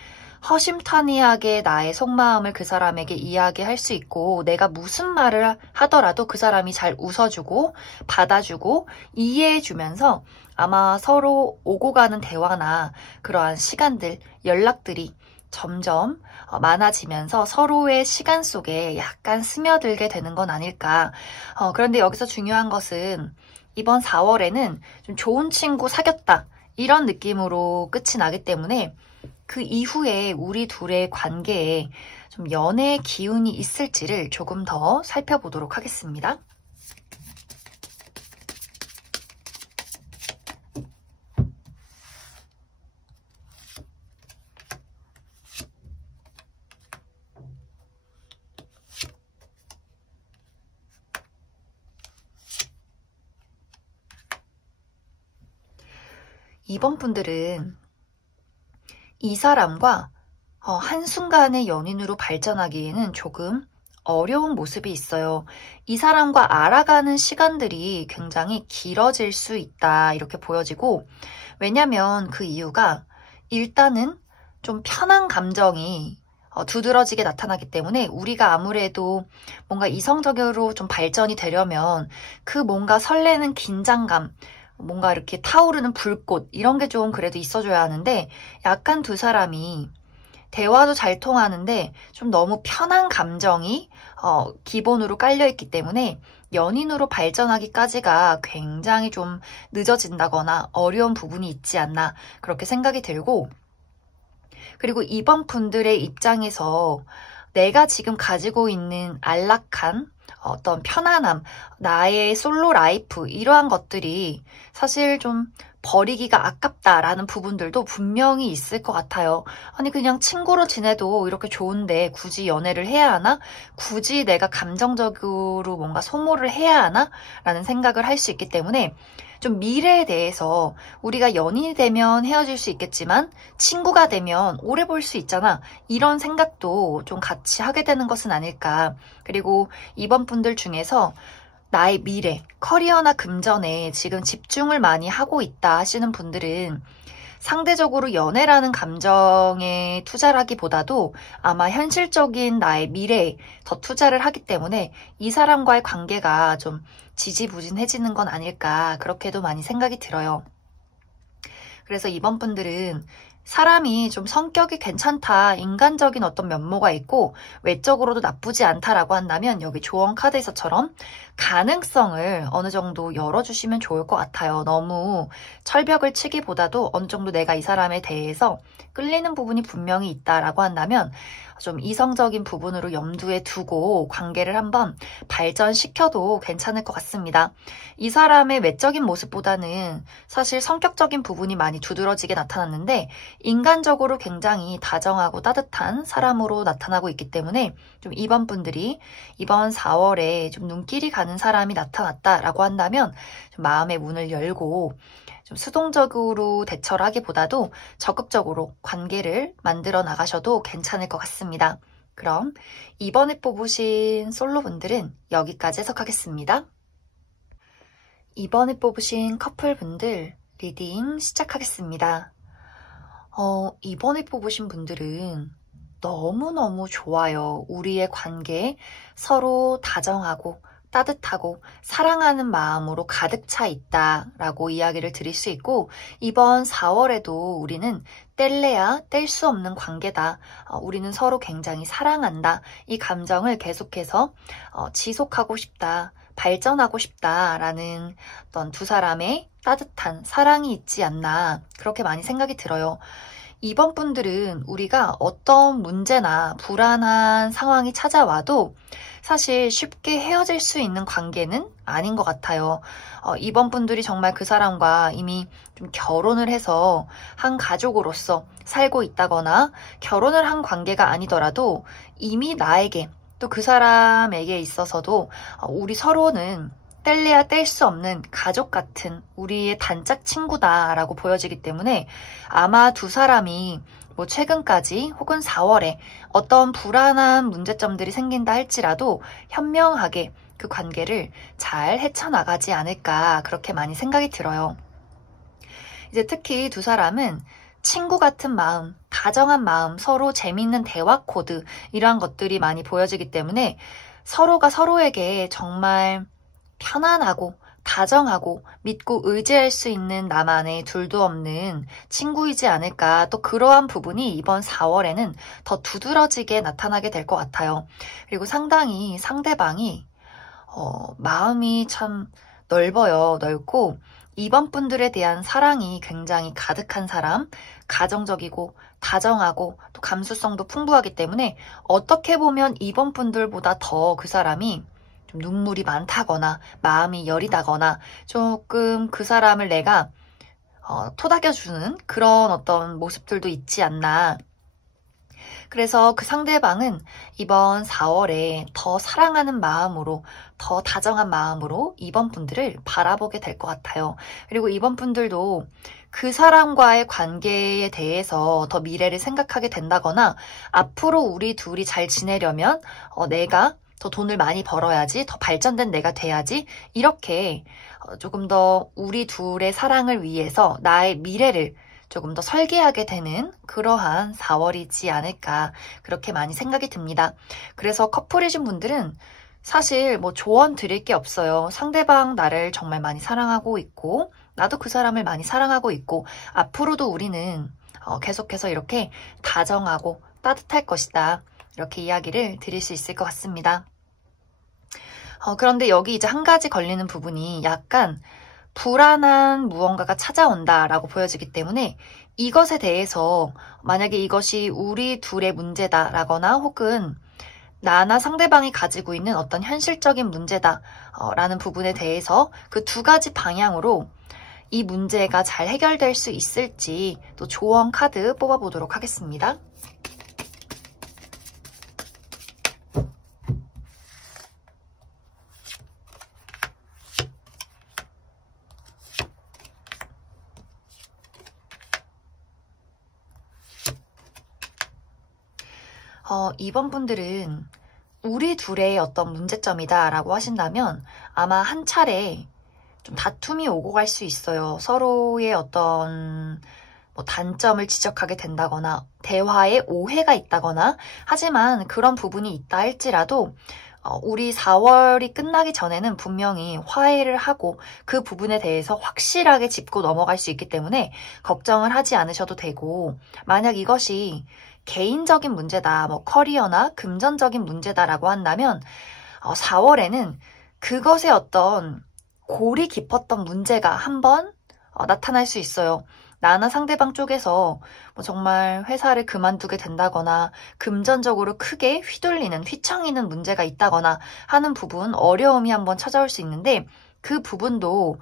허심탄회하게 나의 속마음을 그 사람에게 이야기할 수 있고 내가 무슨 말을 하더라도 그 사람이 잘 웃어주고 받아주고 이해해주면서 아마 서로 오고 가는 대화나 그러한 시간들, 연락들이 점점 많아지면서 서로의 시간 속에 약간 스며들게 되는 건 아닐까. 그런데 여기서 중요한 것은 이번 4월에는 좀 좋은 친구 사귀었다. 이런 느낌으로 끝이 나기 때문에 그 이후에 우리 둘의 관계에 좀 연애의 기운이 있을지를 조금 더 살펴보도록 하겠습니다. 이번 분들은 이 사람과 한순간의 연인으로 발전하기에는 조금 어려운 모습이 있어요. 이 사람과 알아가는 시간들이 굉장히 길어질 수 있다 이렇게 보여지고, 왜냐면 그 이유가 일단은 좀 편한 감정이 두드러지게 나타나기 때문에 우리가 아무래도 뭔가 이성적으로 좀 발전이 되려면 그 뭔가 설레는 긴장감, 뭔가 이렇게 타오르는 불꽃 이런 게 좀 그래도 있어줘야 하는데, 약간 두 사람이 대화도 잘 통하는데 좀 너무 편한 감정이 기본으로 깔려있기 때문에 연인으로 발전하기까지가 굉장히 좀 늦어진다거나 어려운 부분이 있지 않나 그렇게 생각이 들고, 그리고 이번 분들의 입장에서 내가 지금 가지고 있는 안락한 어떤 편안함, 나의 솔로 라이프 이러한 것들이 사실 좀 버리기가 아깝다라는 부분들도 분명히 있을 것 같아요. 아니 그냥 친구로 지내도 이렇게 좋은데 굳이 연애를 해야 하나? 굳이 내가 감정적으로 뭔가 소모를 해야 하나? 라는 생각을 할 수 있기 때문에 좀 미래에 대해서 우리가 연인이 되면 헤어질 수 있겠지만 친구가 되면 오래 볼 수 있잖아. 이런 생각도 좀 같이 하게 되는 것은 아닐까. 그리고 이번 분들 중에서 나의 미래, 커리어나 금전에 지금 집중을 많이 하고 있다 하시는 분들은 상대적으로 연애라는 감정에 투자를 하기보다도 아마 현실적인 나의 미래에 더 투자를 하기 때문에 이 사람과의 관계가 좀 지지부진해지는 건 아닐까 그렇게도 많이 생각이 들어요. 그래서 이번 분들은 사람이 좀 성격이 괜찮다, 인간적인 어떤 면모가 있고 외적으로도 나쁘지 않다라고 한다면 여기 조언 카드에서처럼 가능성을 어느 정도 열어주시면 좋을 것 같아요. 너무 철벽을 치기보다도 어느 정도 내가 이 사람에 대해서 끌리는 부분이 분명히 있다라고 한다면 좀 이성적인 부분으로 염두에 두고 관계를 한번 발전시켜도 괜찮을 것 같습니다. 이 사람의 외적인 모습보다는 사실 성격적인 부분이 많이 두드러지게 나타났는데 인간적으로 굉장히 다정하고 따뜻한 사람으로 나타나고 있기 때문에 좀 이번 분들이 이번 4월에 좀 눈길이 가는 사람이 나타났다라고 한다면 좀 마음의 문을 열고 좀 수동적으로 대처를 하기보다도 적극적으로 관계를 만들어 나가셔도 괜찮을 것 같습니다. 그럼 이번에 뽑으신 솔로분들은 여기까지 해석하겠습니다. 이번에 뽑으신 커플분들 리딩 시작하겠습니다. 이번에 뽑으신 분들은 너무너무 좋아요. 우리의 관계 서로 다정하고 따뜻하고 사랑하는 마음으로 가득 차 있다라고 이야기를 드릴 수 있고, 이번 4월에도 우리는 뗄래야 뗄 수 없는 관계다. 우리는 서로 굉장히 사랑한다. 이 감정을 계속해서 지속하고 싶다. 발전하고 싶다라는 어떤 두 사람의 따뜻한 사랑이 있지 않나 그렇게 많이 생각이 들어요. 이번 분들은 우리가 어떤 문제나 불안한 상황이 찾아와도 사실 쉽게 헤어질 수 있는 관계는 아닌 것 같아요. 이번 분들이 정말 그 사람과 이미 좀 결혼을 해서 한 가족으로서 살고 있다거나 결혼을 한 관계가 아니더라도 이미 나에게 또 그 사람에게 있어서도 우리 서로는 뗄래야 뗄 수 없는 가족 같은 우리의 단짝 친구다라고 보여지기 때문에 아마 두 사람이 뭐 최근까지 혹은 4월에 어떤 불안한 문제점들이 생긴다 할지라도 현명하게 그 관계를 잘 헤쳐나가지 않을까 그렇게 많이 생각이 들어요. 이제 특히 두 사람은 친구 같은 마음, 다정한 마음, 서로 재미있는 대화 코드 이러한 것들이 많이 보여지기 때문에 서로가 서로에게 정말 편안하고 다정하고 믿고 의지할 수 있는 나만의 둘도 없는 친구이지 않을까. 또 그러한 부분이 이번 4월에는 더 두드러지게 나타나게 될 것 같아요. 그리고 상당히 상대방이 마음이 참 넓어요. 넓고 이번 분들에 대한 사랑이 굉장히 가득한 사람, 가정적이고 다정하고 또 감수성도 풍부하기 때문에 어떻게 보면 이번 분들보다 더 그 사람이 좀 눈물이 많다거나 마음이 여리다거나 조금 그 사람을 내가 토닥여주는 그런 어떤 모습들도 있지 않나. 그래서 그 상대방은 이번 4월에 더 사랑하는 마음으로, 더 다정한 마음으로 이번 분들을 바라보게 될 것 같아요. 그리고 이번 분들도 그 사람과의 관계에 대해서 더 미래를 생각하게 된다거나 앞으로 우리 둘이 잘 지내려면 내가 더 돈을 많이 벌어야지, 더 발전된 내가 돼야지, 이렇게 조금 더 우리 둘의 사랑을 위해서 나의 미래를 조금 더 설계하게 되는 그러한 4월이지 않을까, 그렇게 많이 생각이 듭니다. 그래서 커플이신 분들은 사실 뭐 조언 드릴 게 없어요. 상대방 나를 정말 많이 사랑하고 있고 나도 그 사람을 많이 사랑하고 있고 앞으로도 우리는 계속해서 이렇게 다정하고 따뜻할 것이다, 이렇게 이야기를 드릴 수 있을 것 같습니다. 그런데 여기 이제 한 가지 걸리는 부분이 약간 불안한 무언가가 찾아온다라고 보여지기 때문에 이것에 대해서 만약에 이것이 우리 둘의 문제다라거나 혹은 나나 상대방이 가지고 있는 어떤 현실적인 문제다라는 부분에 대해서 그 두 가지 방향으로 이 문제가 잘 해결될 수 있을지 또 조언 카드 뽑아보도록 하겠습니다. 이번 분들은 우리 둘의 어떤 문제점이다 라고 하신다면 아마 한 차례 좀 다툼이 오고 갈 수 있어요. 서로의 어떤 단점을 지적하게 된다거나 대화에 오해가 있다거나. 하지만 그런 부분이 있다 할지라도 우리 4월이 끝나기 전에는 분명히 화해를 하고 그 부분에 대해서 확실하게 짚고 넘어갈 수 있기 때문에 걱정을 하지 않으셔도 되고, 만약 이것이 개인적인 문제다, 커리어나 금전적인 문제다라고 한다면 4월에는 그것의 어떤 골이 깊었던 문제가 한번 나타날 수 있어요. 나나 상대방 쪽에서 정말 회사를 그만두게 된다거나 금전적으로 크게 휘청이는 문제가 있다거나 하는 부분, 어려움이 한번 찾아올 수 있는데 그 부분도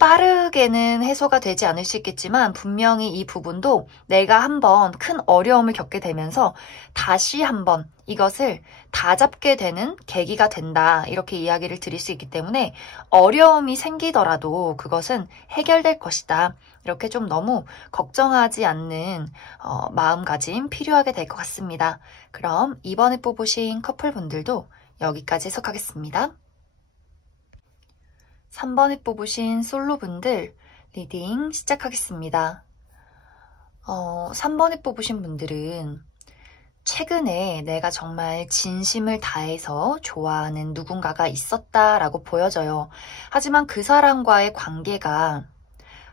빠르게는 해소가 되지 않을 수 있겠지만 분명히 이 부분도 내가 한번 큰 어려움을 겪게 되면서 다시 한번 이것을 다잡게 되는 계기가 된다, 이렇게 이야기를 드릴 수 있기 때문에 어려움이 생기더라도 그것은 해결될 것이다, 이렇게 좀 너무 걱정하지 않는 마음가짐 필요하게 될 것 같습니다. 그럼 이번에 뽑으신 커플분들도 여기까지 해석하겠습니다. 3번에 뽑으신 솔로분들 리딩 시작하겠습니다. 3번에 뽑으신 분들은 최근에 내가 정말 진심을 다해서 좋아하는 누군가가 있었다라고 보여져요. 하지만 그 사람과의 관계가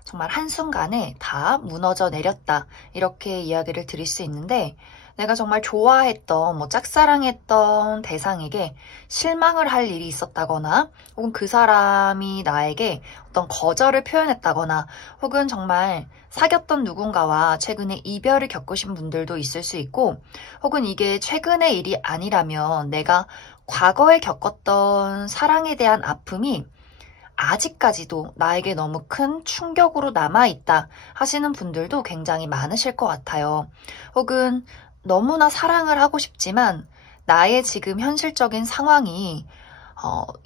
정말 한순간에 다 무너져 내렸다, 이렇게 이야기를 드릴 수 있는데 내가 정말 좋아했던 짝사랑했던 대상에게 실망을 할 일이 있었다거나 혹은 그 사람이 나에게 어떤 거절을 표현했다거나 혹은 정말 사귀었던 누군가와 최근에 이별을 겪으신 분들도 있을 수 있고, 혹은 이게 최근의 일이 아니라면 내가 과거에 겪었던 사랑에 대한 아픔이 아직까지도 나에게 너무 큰 충격으로 남아있다 하시는 분들도 굉장히 많으실 것 같아요. 혹은 너무나 사랑을 하고 싶지만 나의 지금 현실적인 상황이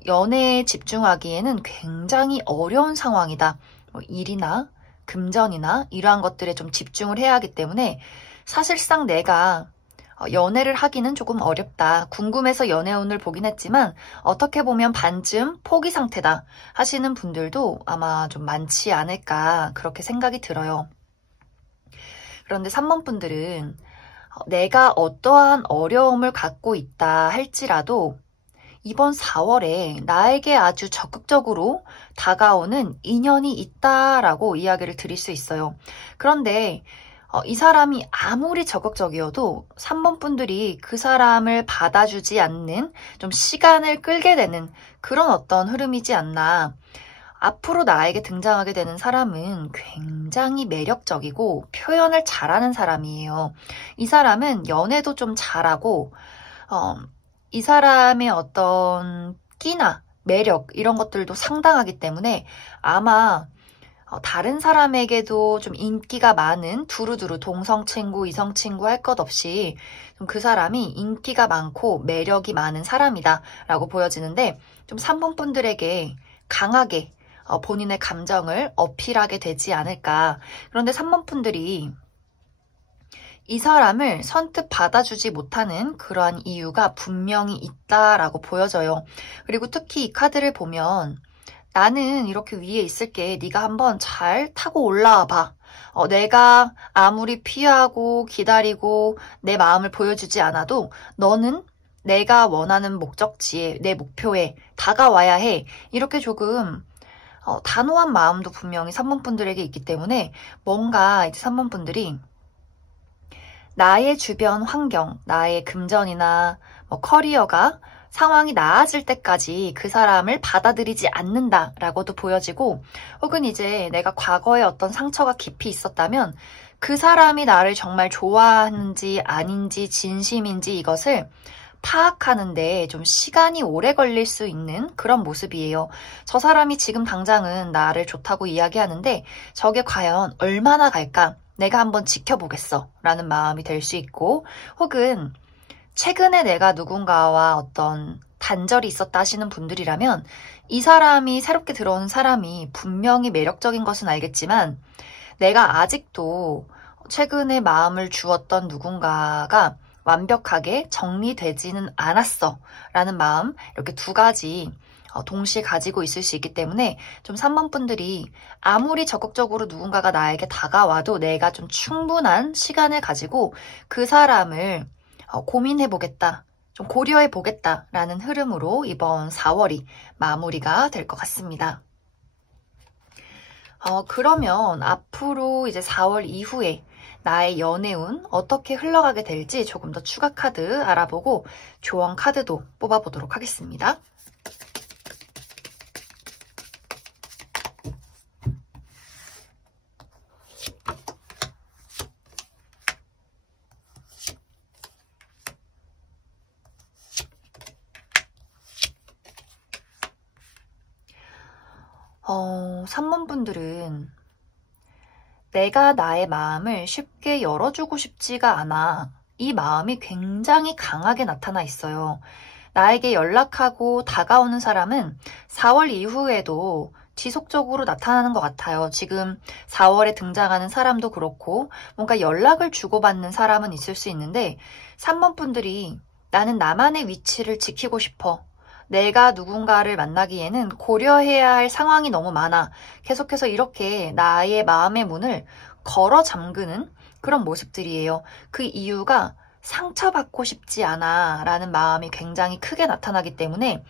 연애에 집중하기에는 굉장히 어려운 상황이다. 일이나 금전이나 이러한 것들에 좀 집중을 해야 하기 때문에 사실상 내가 연애를 하기는 조금 어렵다. 궁금해서 연애운을 보긴 했지만 어떻게 보면 반쯤 포기 상태다 하시는 분들도 아마 좀 많지 않을까 그렇게 생각이 들어요. 그런데 3번 분들은 내가 어떠한 어려움을 갖고 있다 할지라도 이번 4월에 나에게 아주 적극적으로 다가오는 인연이 있다라고 이야기를 드릴 수 있어요. 그런데 이 사람이 아무리 적극적이어도 3번 분들이 그 사람을 받아주지 않는 좀 시간을 끌게 되는 그런 어떤 흐름이지 않나. 앞으로 나에게 등장하게 되는 사람은 굉장히 매력적이고 표현을 잘하는 사람이에요. 이 사람은 연애도 좀 잘하고 이 사람의 어떤 끼나 매력 이런 것들도 상당하기 때문에 아마 다른 사람에게도 좀 인기가 많은 두루두루 동성 친구, 이성 친구 할 것 없이 좀 그 사람이 인기가 많고 매력이 많은 사람이다 라고 보여지는데 좀 3번 분들에게 강하게 본인의 감정을 어필하게 되지 않을까. 그런데 3번 분들이 이 사람을 선뜻 받아주지 못하는 그러한 이유가 분명히 있다라고 보여져요. 그리고 특히 이 카드를 보면 나는 이렇게 위에 있을게. 네가 한번 잘 타고 올라와 봐. 내가 아무리 피하고 기다리고 내 마음을 보여주지 않아도 너는 내가 원하는 목적지에 내 목표에 다가와야 해. 이렇게 조금 단호한 마음도 분명히 3번 분들에게 있기 때문에 뭔가 이제 3번 분들이 나의 주변 환경, 나의 금전이나 커리어가 상황이 나아질 때까지 그 사람을 받아들이지 않는다라고도 보여지고 혹은 이제 내가 과거에 어떤 상처가 깊이 있었다면 그 사람이 나를 정말 좋아하는지 아닌지 진심인지 이것을 파악하는데 좀 시간이 오래 걸릴 수 있는 그런 모습이에요. 저 사람이 지금 당장은 나를 좋다고 이야기하는데 저게 과연 얼마나 갈까? 내가 한번 지켜보겠어 라는 마음이 될 수 있고 혹은 최근에 내가 누군가와 어떤 단절이 있었다 하시는 분들이라면 이 사람이 새롭게 들어오는 사람이 분명히 매력적인 것은 알겠지만 내가 아직도 최근에 마음을 주었던 누군가가 완벽하게 정리되지는 않았어 라는 마음 이렇게 두 가지 동시에 가지고 있을 수 있기 때문에 좀 3번 분들이 아무리 적극적으로 누군가가 나에게 다가와도 내가 좀 충분한 시간을 가지고 그 사람을 고민해보겠다, 좀 고려해보겠다 라는 흐름으로 이번 4월이 마무리가 될 것 같습니다. 그러면 앞으로 이제 4월 이후에 나의 연애운 어떻게 흘러가게 될지 조금 더 추가 카드 알아보고 조언 카드도 뽑아보도록 하겠습니다. 어, 3번 분들은 내가 나의 마음을 쉽게 열어주고 싶지가 않아. 이 마음이 굉장히 강하게 나타나 있어요. 나에게 연락하고 다가오는 사람은 4월 이후에도 지속적으로 나타나는 것 같아요. 지금 4월에 등장하는 사람도 그렇고 뭔가 연락을 주고받는 사람은 있을 수 있는데 3번 분들이 나는 나만의 위치를 지키고 싶어. 내가 누군가를 만나기에는 고려해야 할 상황이 너무 많아. 계속해서 이렇게 나의 마음의 문을 걸어 잠그는 그런 모습들이에요. 그 이유가 상처받고 싶지 않아 라는 마음이 굉장히 크게 나타나기 때문에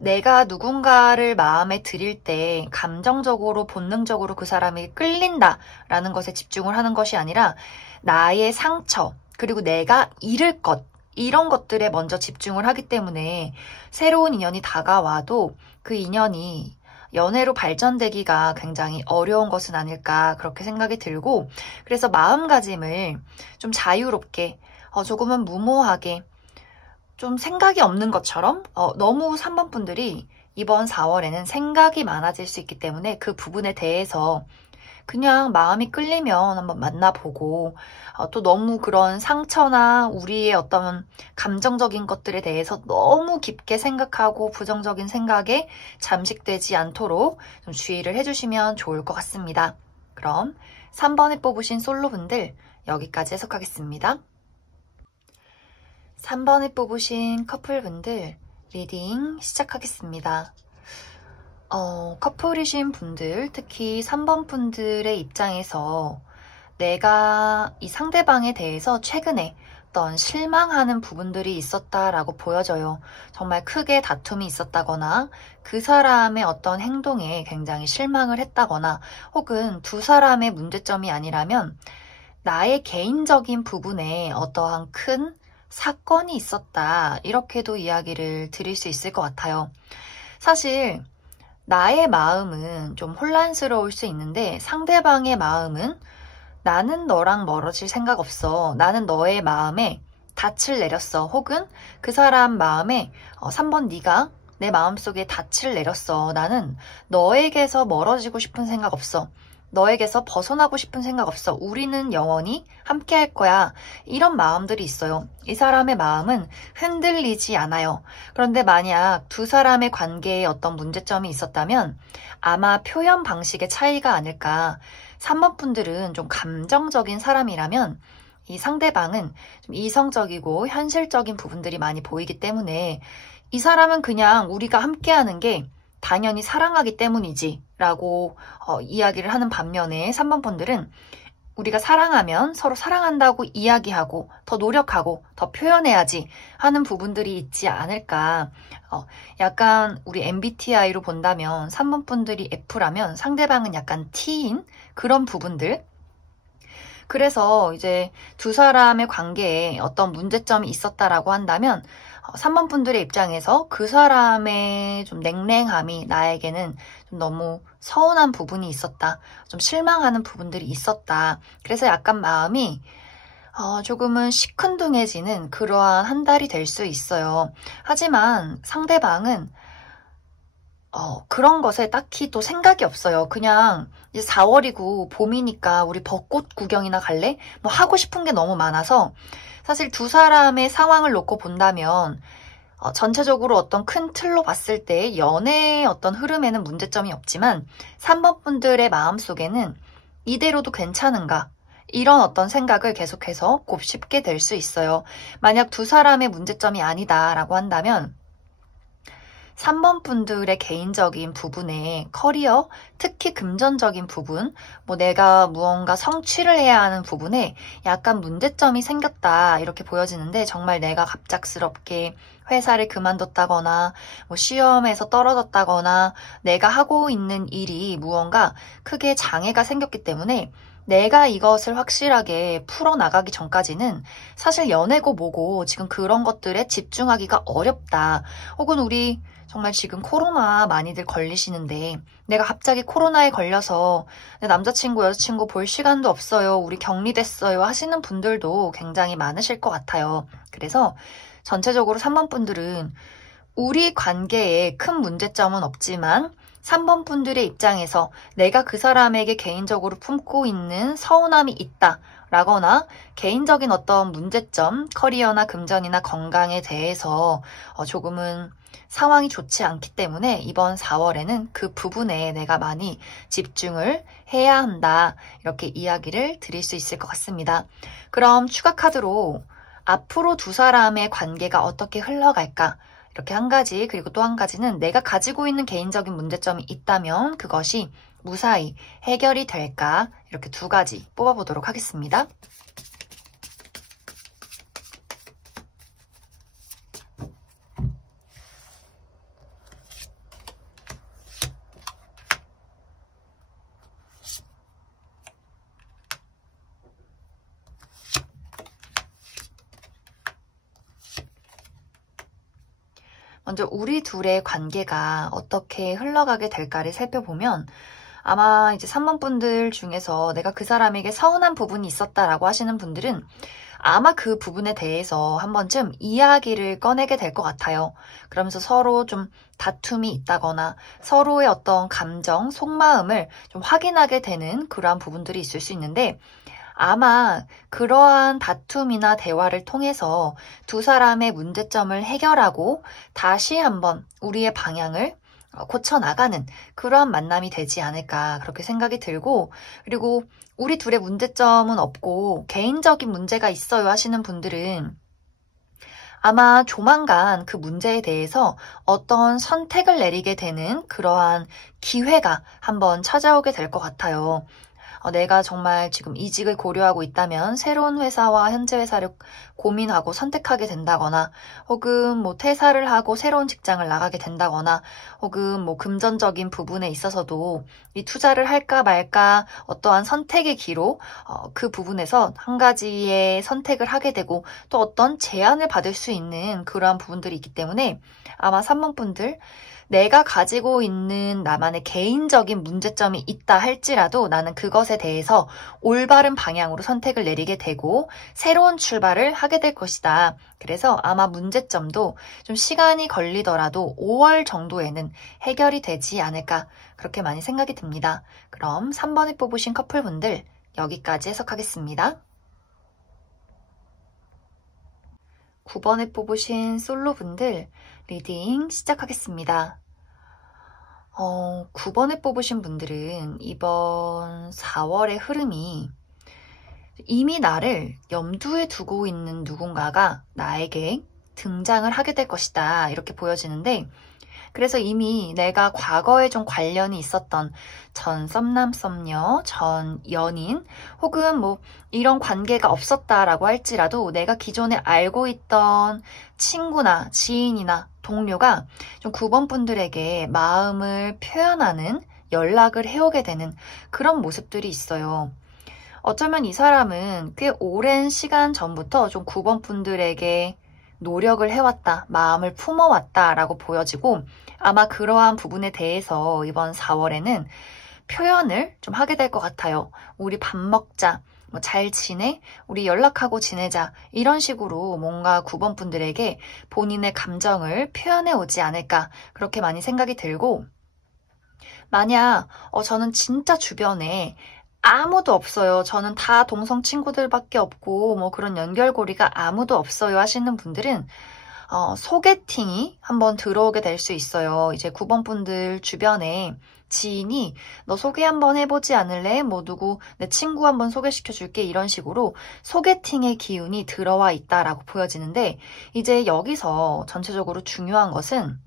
내가 누군가를 마음에 들일 때 감정적으로 본능적으로 그 사람에게 끌린다 라는 것에 집중을 하는 것이 아니라 나의 상처 그리고 내가 잃을 것 이런 것들에 먼저 집중을 하기 때문에 새로운 인연이 다가와도 그 인연이 연애로 발전되기가 굉장히 어려운 것은 아닐까 그렇게 생각이 들고 그래서 마음가짐을 좀 자유롭게 조금은 무모하게 좀 생각이 없는 것처럼 너무 3번 분들이 이번 4월에는 생각이 많아질 수 있기 때문에 그 부분에 대해서 그냥 마음이 끌리면 한번 만나보고 또 너무 그런 상처나 우리의 어떤 감정적인 것들에 대해서 너무 깊게 생각하고 부정적인 생각에 잠식되지 않도록 좀 주의를 해주시면 좋을 것 같습니다. 그럼 3번에 뽑으신 솔로분들 여기까지 해석하겠습니다. 3번을 뽑으신 커플분들 리딩 시작하겠습니다. 커플이신 분들, 특히 3번 분들의 입장에서 내가 이 상대방에 대해서 최근에 어떤 실망하는 부분들이 있었다라고 보여져요. 정말 크게 다툼이 있었다거나 그 사람의 어떤 행동에 굉장히 실망을 했다거나 혹은 두 사람의 문제점이 아니라면 나의 개인적인 부분에 어떠한 큰 사건이 있었다. 이렇게도 이야기를 드릴 수 있을 것 같아요. 사실 나의 마음은 좀 혼란스러울 수 있는데 상대방의 마음은 나는 너랑 멀어질 생각 없어. 나는 너의 마음에 닻을 내렸어. 혹은 그 사람 마음에 3번 네가 내 마음속에 닻을 내렸어. 나는 너에게서 멀어지고 싶은 생각 없어. 너에게서 벗어나고 싶은 생각 없어. 우리는 영원히 함께 할 거야. 이런 마음들이 있어요. 이 사람의 마음은 흔들리지 않아요. 그런데 만약 두 사람의 관계에 어떤 문제점이 있었다면 아마 표현 방식의 차이가 아닐까. 3번 분들은 좀 감정적인 사람이라면 이 상대방은 좀 이성적이고 현실적인 부분들이 많이 보이기 때문에 이 사람은 그냥 우리가 함께하는 게 당연히 사랑하기 때문이지 라고 이야기를 하는 반면에 3번 분들은 우리가 사랑하면 서로 사랑한다고 이야기하고 더 노력하고 더 표현해야지 하는 부분들이 있지 않을까. 약간 우리 MBTI로 본다면 3번 분들이 F라면 상대방은 약간 T인 그런 부분들. 그래서 이제 두 사람의 관계에 어떤 문제점이 있었다라고 한다면 3번 분들의 입장에서 그 사람의 좀 냉랭함이 나에게는 좀 너무 서운한 부분이 있었다. 좀 실망하는 부분들이 있었다. 그래서 약간 마음이 조금은 시큰둥해지는 그러한 한 달이 될 수 있어요. 하지만 상대방은 그런 것에 딱히 또 생각이 없어요. 그냥 이제 4월이고 봄이니까 우리 벚꽃 구경이나 갈래? 뭐 하고 싶은 게 너무 많아서 사실 두 사람의 상황을 놓고 본다면 전체적으로 어떤 큰 틀로 봤을 때 연애의 어떤 흐름에는 문제점이 없지만 3번 분들의 마음속에는 이대로도 괜찮은가? 이런 어떤 생각을 계속해서 곱씹게 될 수 있어요. 만약 두 사람의 문제점이 아니다라고 한다면 3번 분들의 개인적인 부분에 커리어, 특히 금전적인 부분, 뭐 내가 무언가 성취를 해야 하는 부분에 약간 문제점이 생겼다 이렇게 보여지는데 정말 내가 갑작스럽게 회사를 그만뒀다거나 뭐 시험에서 떨어졌다거나 내가 하고 있는 일이 무언가 크게 장애가 생겼기 때문에 내가 이것을 확실하게 풀어나가기 전까지는 사실 연애고 뭐고 지금 그런 것들에 집중하기가 어렵다. 혹은 우리 정말 지금 코로나 많이들 걸리시는데 내가 갑자기 코로나에 걸려서 내 남자친구, 여자친구 볼 시간도 없어요. 우리 격리됐어요. 하시는 분들도 굉장히 많으실 것 같아요. 그래서 전체적으로 3번 분들은 우리 관계에 큰 문제점은 없지만 3번 분들의 입장에서 내가 그 사람에게 개인적으로 품고 있는 서운함이 있다. 라거나 개인적인 어떤 문제점, 커리어나 금전이나 건강에 대해서 조금은 상황이 좋지 않기 때문에 이번 4월에는 그 부분에 내가 많이 집중을 해야 한다. 이렇게 이야기를 드릴 수 있을 것 같습니다. 그럼 추가 카드로 앞으로 두 사람의 관계가 어떻게 흘러갈까? 이렇게 한 가지, 그리고 또 한 가지는 내가 가지고 있는 개인적인 문제점이 있다면 그것이 무사히 해결이 될까? 이렇게 두 가지 뽑아보도록 하겠습니다. 먼저 우리 둘의 관계가 어떻게 흘러가게 될까를 살펴보면 아마 이제 3번 분들 중에서 내가 그 사람에게 서운한 부분이 있었다라고 하시는 분들은 아마 그 부분에 대해서 한 번쯤 이야기를 꺼내게 될 것 같아요. 그러면서 서로 좀 다툼이 있다거나 서로의 어떤 감정, 속마음을 좀 확인하게 되는 그러한 부분들이 있을 수 있는데 아마 그러한 다툼이나 대화를 통해서 두 사람의 문제점을 해결하고 다시 한번 우리의 방향을 고쳐나가는 그러한 만남이 되지 않을까 그렇게 생각이 들고 그리고 우리 둘의 문제점은 없고 개인적인 문제가 있어요 하시는 분들은 아마 조만간 그 문제에 대해서 어떤 선택을 내리게 되는 그러한 기회가 한번 찾아오게 될 것 같아요. 내가 정말 지금 이직을 고려하고 있다면 새로운 회사와 현재 회사를 고민하고 선택하게 된다거나 혹은 뭐 퇴사를 하고 새로운 직장을 나가게 된다거나 혹은 뭐 금전적인 부분에 있어서도 이 투자를 할까 말까 어떠한 선택의 기로 그 부분에서 한 가지의 선택을 하게 되고 또 어떤 제안을 받을 수 있는 그러한 부분들이 있기 때문에 아마 3번 분들 내가 가지고 있는 나만의 개인적인 문제점이 있다 할지라도 나는 그것에 대해서 올바른 방향으로 선택을 내리게 되고 새로운 출발을 하게 될 것이다. 그래서 아마 문제점도 좀 시간이 걸리더라도 5월 정도에는 해결이 되지 않을까 그렇게 많이 생각이 듭니다. 그럼 3번에 뽑으신 커플분들 여기까지 해석하겠습니다. 9번에 뽑으신 솔로분들 리딩 시작하겠습니다. 9번에 뽑으신 분들은 이번 4월의 흐름이 이미 나를 염두에 두고 있는 누군가가 나에게 등장을 하게 될 것이다. 이렇게 보여지는데 그래서 이미 내가 과거에 좀 관련이 있었던 전 썸남 썸녀, 전 연인 혹은 뭐 이런 관계가 없었다라고 할지라도 내가 기존에 알고 있던 친구나 지인이나 동료가 좀 9번 분들에게 마음을 표현하는 연락을 해오게 되는 그런 모습들이 있어요. 어쩌면 이 사람은 꽤 오랜 시간 전부터 좀 9번 분들에게 노력을 해왔다, 마음을 품어왔다라고 보여지고 아마 그러한 부분에 대해서 이번 4월에는 표현을 좀 하게 될 것 같아요. 우리 밥 먹자, 뭐 잘 지내? 우리 연락하고 지내자. 이런 식으로 뭔가 9번 분들에게 본인의 감정을 표현해 오지 않을까 그렇게 많이 생각이 들고 만약 저는 진짜 주변에 아무도 없어요. 저는 다 동성 친구들밖에 없고 뭐 그런 연결고리가 아무도 없어요 하시는 분들은 소개팅이 한번 들어오게 될 수 있어요. 이제 9번 분들 주변에 지인이 너 소개 한번 해보지 않을래? 뭐 누구 내 친구 한번 소개시켜 줄게 이런 식으로 소개팅의 기운이 들어와 있다라고 보여지는데 이제 여기서 전체적으로 중요한 것은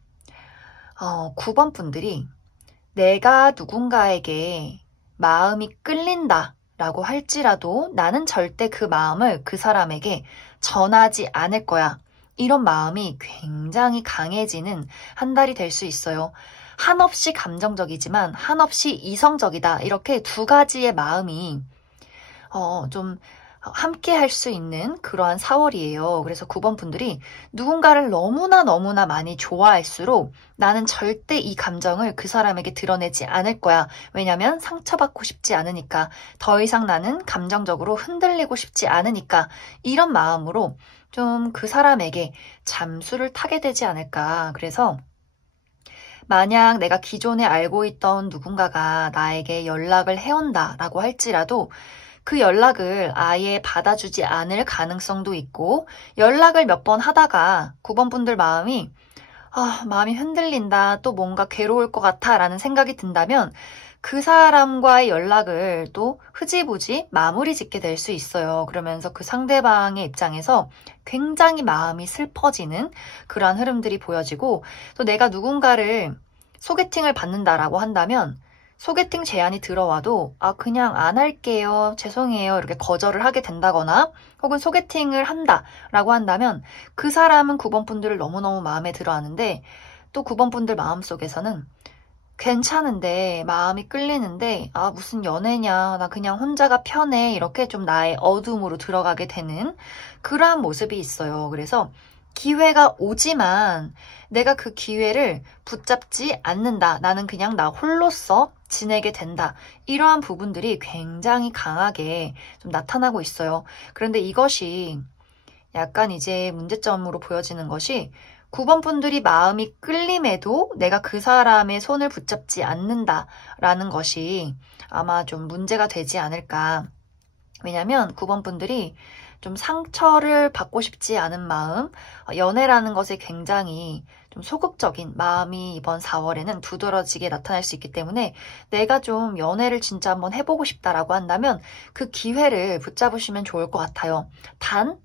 9번 분들이 내가 누군가에게 마음이 끌린다 라고 할지라도 나는 절대 그 마음을 그 사람에게 전하지 않을 거야. 이런 마음이 굉장히 강해지는 한 달이 될 수 있어요. 한없이 감정적이지만 한없이 이성적이다. 이렇게 두 가지의 마음이 좀 함께 할 수 있는 그러한 4월이에요. 그래서 9번 분들이 누군가를 너무나 많이 좋아할수록 나는 절대 이 감정을 그 사람에게 드러내지 않을 거야. 왜냐면 상처받고 싶지 않으니까. 더 이상 나는 감정적으로 흔들리고 싶지 않으니까. 이런 마음으로 좀 그 사람에게 잠수를 타게 되지 않을까. 그래서 만약 내가 기존에 알고 있던 누군가가 나에게 연락을 해온다라고 할지라도 그 연락을 아예 받아주지 않을 가능성도 있고 연락을 몇 번 하다가 9번 분들 마음이 마음이 흔들린다, 또 뭔가 괴로울 것 같아 라는 생각이 든다면 그 사람과의 연락을 또 흐지부지 마무리 짓게 될 수 있어요. 그러면서 그 상대방의 입장에서 굉장히 마음이 슬퍼지는 그러한 흐름들이 보여지고 또 내가 누군가를 소개팅을 받는다라고 한다면 소개팅 제안이 들어와도 그냥 안 할게요. 죄송해요. 이렇게 거절을 하게 된다거나 혹은 소개팅을 한다라고 한다면 그 사람은 9번 분들을 너무너무 마음에 들어 하는데 또 9번 분들 마음속에서는 괜찮은데 마음이 끌리는데 무슨 연애냐 나 그냥 혼자가 편해 이렇게 좀 나의 어둠으로 들어가게 되는 그러한 모습이 있어요. 그래서 기회가 오지만 내가 그 기회를 붙잡지 않는다. 나는 그냥 나 홀로서 지내게 된다. 이러한 부분들이 굉장히 강하게 좀 나타나고 있어요. 그런데 이것이 약간 이제 문제점으로 보여지는 것이 9번 분들이 마음이 끌림에도 내가 그 사람의 손을 붙잡지 않는다라는 것이 아마 좀 문제가 되지 않을까. 왜냐면 9번 분들이 좀 상처를 받고 싶지 않은 마음, 연애라는 것에 굉장히 좀 소극적인 마음이 이번 4월에는 두드러지게 나타날 수 있기 때문에 내가 좀 연애를 진짜 한번 해보고 싶다라고 한다면 그 기회를 붙잡으시면 좋을 것 같아요. 단,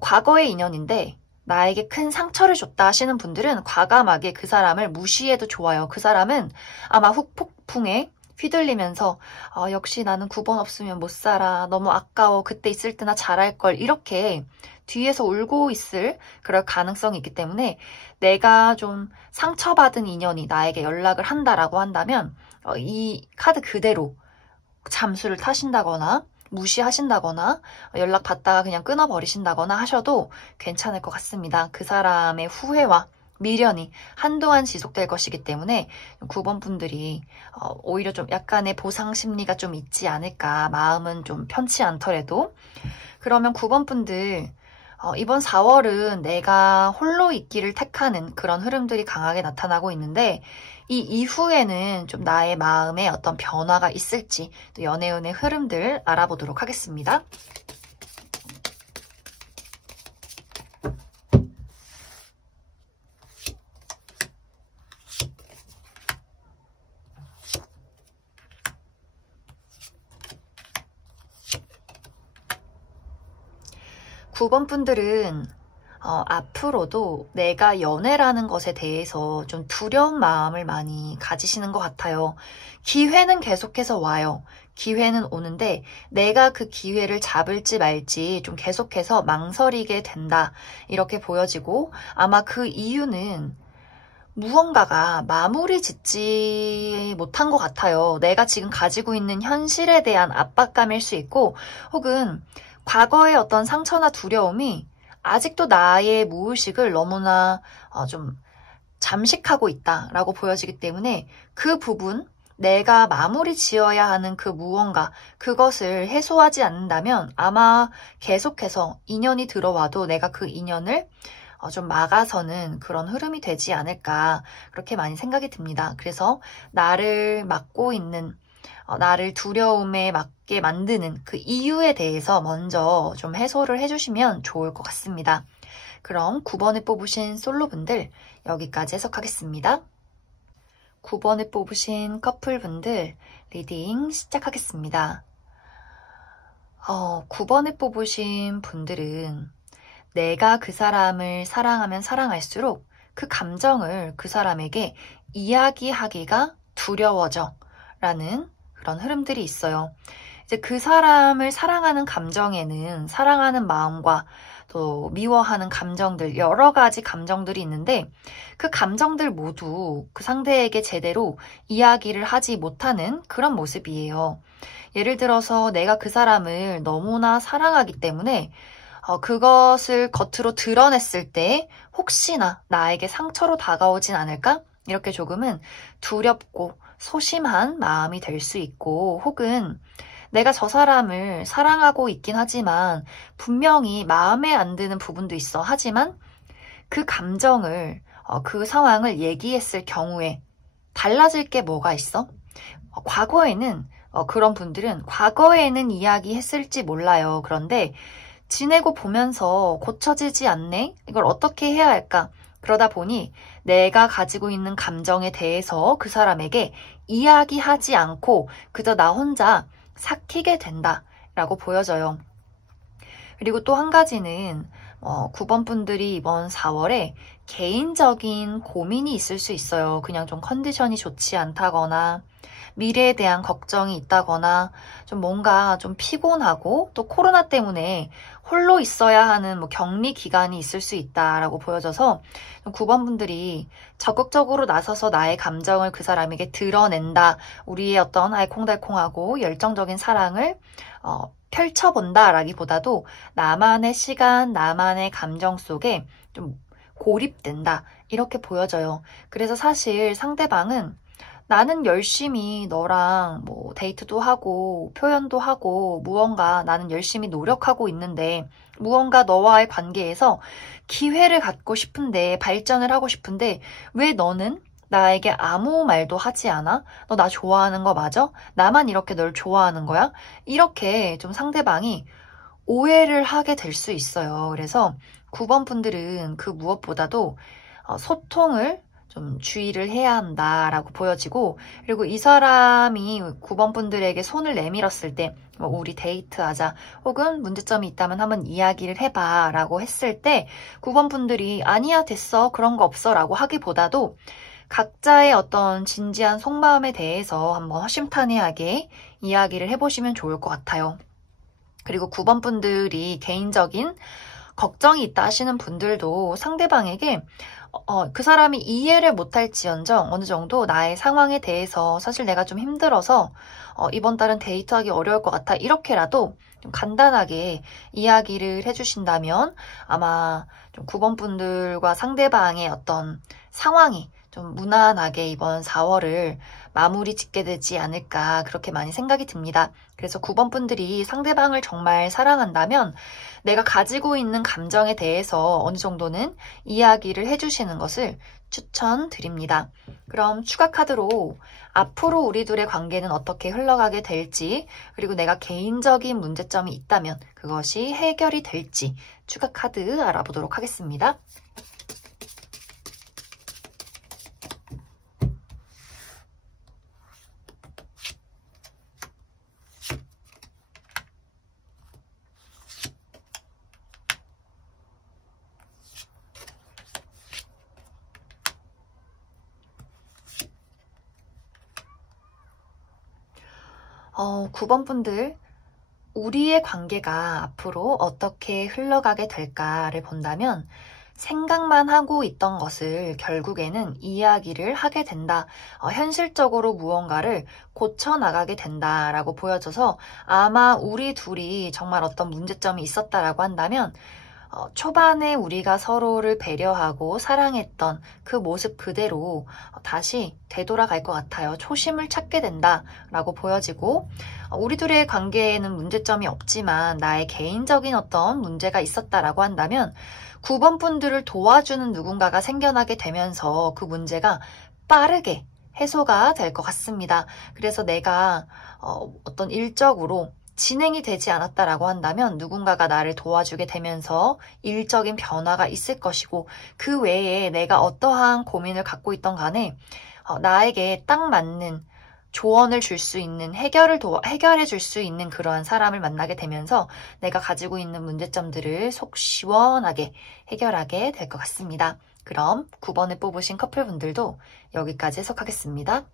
과거의 인연인데 나에게 큰 상처를 줬다 하시는 분들은 과감하게 그 사람을 무시해도 좋아요. 그 사람은 아마 후폭풍에 휘둘리면서 역시 나는 9번 없으면 못 살아. 너무 아까워. 그때 있을 때나 잘할 걸. 이렇게 뒤에서 울고 있을 그럴 가능성이 있기 때문에 내가 좀 상처받은 인연이 나에게 연락을 한다라고 한다면 이 카드 그대로 잠수를 타신다거나 무시하신다거나 연락 받다가 그냥 끊어버리신다거나 하셔도 괜찮을 것 같습니다. 그 사람의 후회와 미련이 한동안 지속될 것이기 때문에 9번 분들이 오히려 좀 약간의 보상 심리가 좀 있지 않을까, 마음은 좀 편치 않더라도. 그러면 9번 분들 이번 4월은 내가 홀로 있기를 택하는 그런 흐름들이 강하게 나타나고 있는데 이 이후에는 좀 나의 마음에 어떤 변화가 있을지 또 연애운의 흐름들 알아보도록 하겠습니다. 9번 분들은 앞으로도 내가 연애라는 것에 대해서 좀 두려운 마음을 많이 가지시는 것 같아요. 기회는 계속해서 와요. 기회는 오는데 내가 그 기회를 잡을지 말지 좀 계속해서 망설이게 된다. 이렇게 보여지고 아마 그 이유는 무언가가 마무리 짓지 못한 것 같아요. 내가 지금 가지고 있는 현실에 대한 압박감일 수 있고 혹은 과거의 어떤 상처나 두려움이 아직도 나의 무의식을 너무나 좀 잠식하고 있다라고 보여지기 때문에 그 부분, 내가 마무리 지어야 하는 그 무언가, 그것을 해소하지 않는다면 아마 계속해서 인연이 들어와도 내가 그 인연을 좀 막아서는 그런 흐름이 되지 않을까, 그렇게 많이 생각이 듭니다. 그래서 나를 막고 있는, 나를 두려움에 맞게 만드는 그 이유에 대해서 먼저 좀 해소를 해주시면 좋을 것 같습니다. 그럼 9번을 뽑으신 솔로분들 여기까지 해석하겠습니다. 9번을 뽑으신 커플분들 리딩 시작하겠습니다. 9번을 뽑으신 분들은 내가 그 사람을 사랑하면 사랑할수록 그 감정을 그 사람에게 이야기하기가 두려워져 라는 그런 흐름들이 있어요. 이제 그 사람을 사랑하는 감정에는 사랑하는 마음과 또 미워하는 감정들, 여러 가지 감정들이 있는데 그 감정들 모두 그 상대에게 제대로 이야기를 하지 못하는 그런 모습이에요. 예를 들어서 내가 그 사람을 너무나 사랑하기 때문에 그것을 겉으로 드러냈을 때 혹시나 나에게 상처로 다가오진 않을까? 이렇게 조금은 두렵고 소심한 마음이 될 수 있고 혹은 내가 저 사람을 사랑하고 있긴 하지만 분명히 마음에 안 드는 부분도 있어. 하지만 그 감정을, 그 상황을 얘기했을 경우에 달라질 게 뭐가 있어? 과거에는 그런 분들은 과거에는 이야기했을지 몰라요. 그런데 지내고 보면서 고쳐지지 않네? 이걸 어떻게 해야 할까? 그러다 보니 내가 가지고 있는 감정에 대해서 그 사람에게 이야기하지 않고 그저 나 혼자 삭히게 된다라고 보여져요. 그리고 또 한 가지는 9번 분들이 이번 4월에 개인적인 고민이 있을 수 있어요. 그냥 좀 컨디션이 좋지 않다거나 미래에 대한 걱정이 있다거나 좀 뭔가 좀 피곤하고 또 코로나 때문에 홀로 있어야 하는 격리 기간이 있을 수 있다라고 보여져서 9번 분들이 적극적으로 나서서 나의 감정을 그 사람에게 드러낸다. 우리의 어떤 알콩달콩하고 열정적인 사랑을 펼쳐본다라기보다도 나만의 시간, 나만의 감정 속에 좀 고립된다. 이렇게 보여져요. 그래서 사실 상대방은 나는 열심히 너랑 데이트도 하고 표현도 하고 무언가 나는 열심히 노력하고 있는데 무언가 너와의 관계에서 기회를 갖고 싶은데 발전을 하고 싶은데 왜 너는 나에게 아무 말도 하지 않아? 너 나 좋아하는 거 맞아? 나만 이렇게 널 좋아하는 거야? 이렇게 좀 상대방이 오해를 하게 될 수 있어요. 그래서 9번 분들은 그 무엇보다도 소통을 좀 주의를 해야 한다라고 보여지고, 그리고 이 사람이 9번 분들에게 손을 내밀었을 때 뭐 우리 데이트하자 혹은 문제점이 있다면 한번 이야기를 해봐 라고 했을 때 9번 분들이 아니야 됐어 그런 거 없어 라고 하기보다도 각자의 어떤 진지한 속마음에 대해서 한번 허심탄회하게 이야기를 해보시면 좋을 것 같아요. 그리고 9번 분들이 개인적인 걱정이 있다 하시는 분들도 상대방에게 그 사람이 이해를 못할지언정 어느 정도 나의 상황에 대해서 사실 내가 좀 힘들어서 이번 달은 데이트하기 어려울 것 같아 이렇게라도 좀 간단하게 이야기를 해주신다면 아마 좀 9번 분들과 상대방의 어떤 상황이 좀 무난하게 이번 4월을 마무리 짓게 되지 않을까 그렇게 많이 생각이 듭니다. 그래서 9번 분들이 상대방을 정말 사랑한다면 내가 가지고 있는 감정에 대해서 어느 정도는 이야기를 해주시는 것을 추천드립니다. 그럼 추가 카드로 앞으로 우리 둘의 관계는 어떻게 흘러가게 될지 그리고 내가 개인적인 문제점이 있다면 그것이 해결이 될지 추가 카드 알아보도록 하겠습니다. 어, 9번 분들, 우리의 관계가 앞으로 어떻게 흘러가게 될까를 본다면 생각만 하고 있던 것을 결국에는 이야기를 하게 된다. 현실적으로 무언가를 고쳐나가게 된다라고 보여져서 아마 우리 둘이 정말 어떤 문제점이 있었다라고 한다면 초반에 우리가 서로를 배려하고 사랑했던 그 모습 그대로 다시 되돌아갈 것 같아요. 초심을 찾게 된다라고 보여지고 우리 둘의 관계에는 문제점이 없지만 나의 개인적인 어떤 문제가 있었다라고 한다면 9번 분들을 도와주는 누군가가 생겨나게 되면서 그 문제가 빠르게 해소가 될 것 같습니다. 그래서 내가 어떤 일적으로 진행이 되지 않았다라고 한다면 누군가가 나를 도와주게 되면서 일적인 변화가 있을 것이고 그 외에 내가 어떠한 고민을 갖고 있던 간에 나에게 딱 맞는 조언을 줄 수 있는 해결해 줄 수 있는 그러한 사람을 만나게 되면서 내가 가지고 있는 문제점들을 속 시원하게 해결하게 될 것 같습니다. 그럼 9번을 뽑으신 커플분들도 여기까지 해석하겠습니다.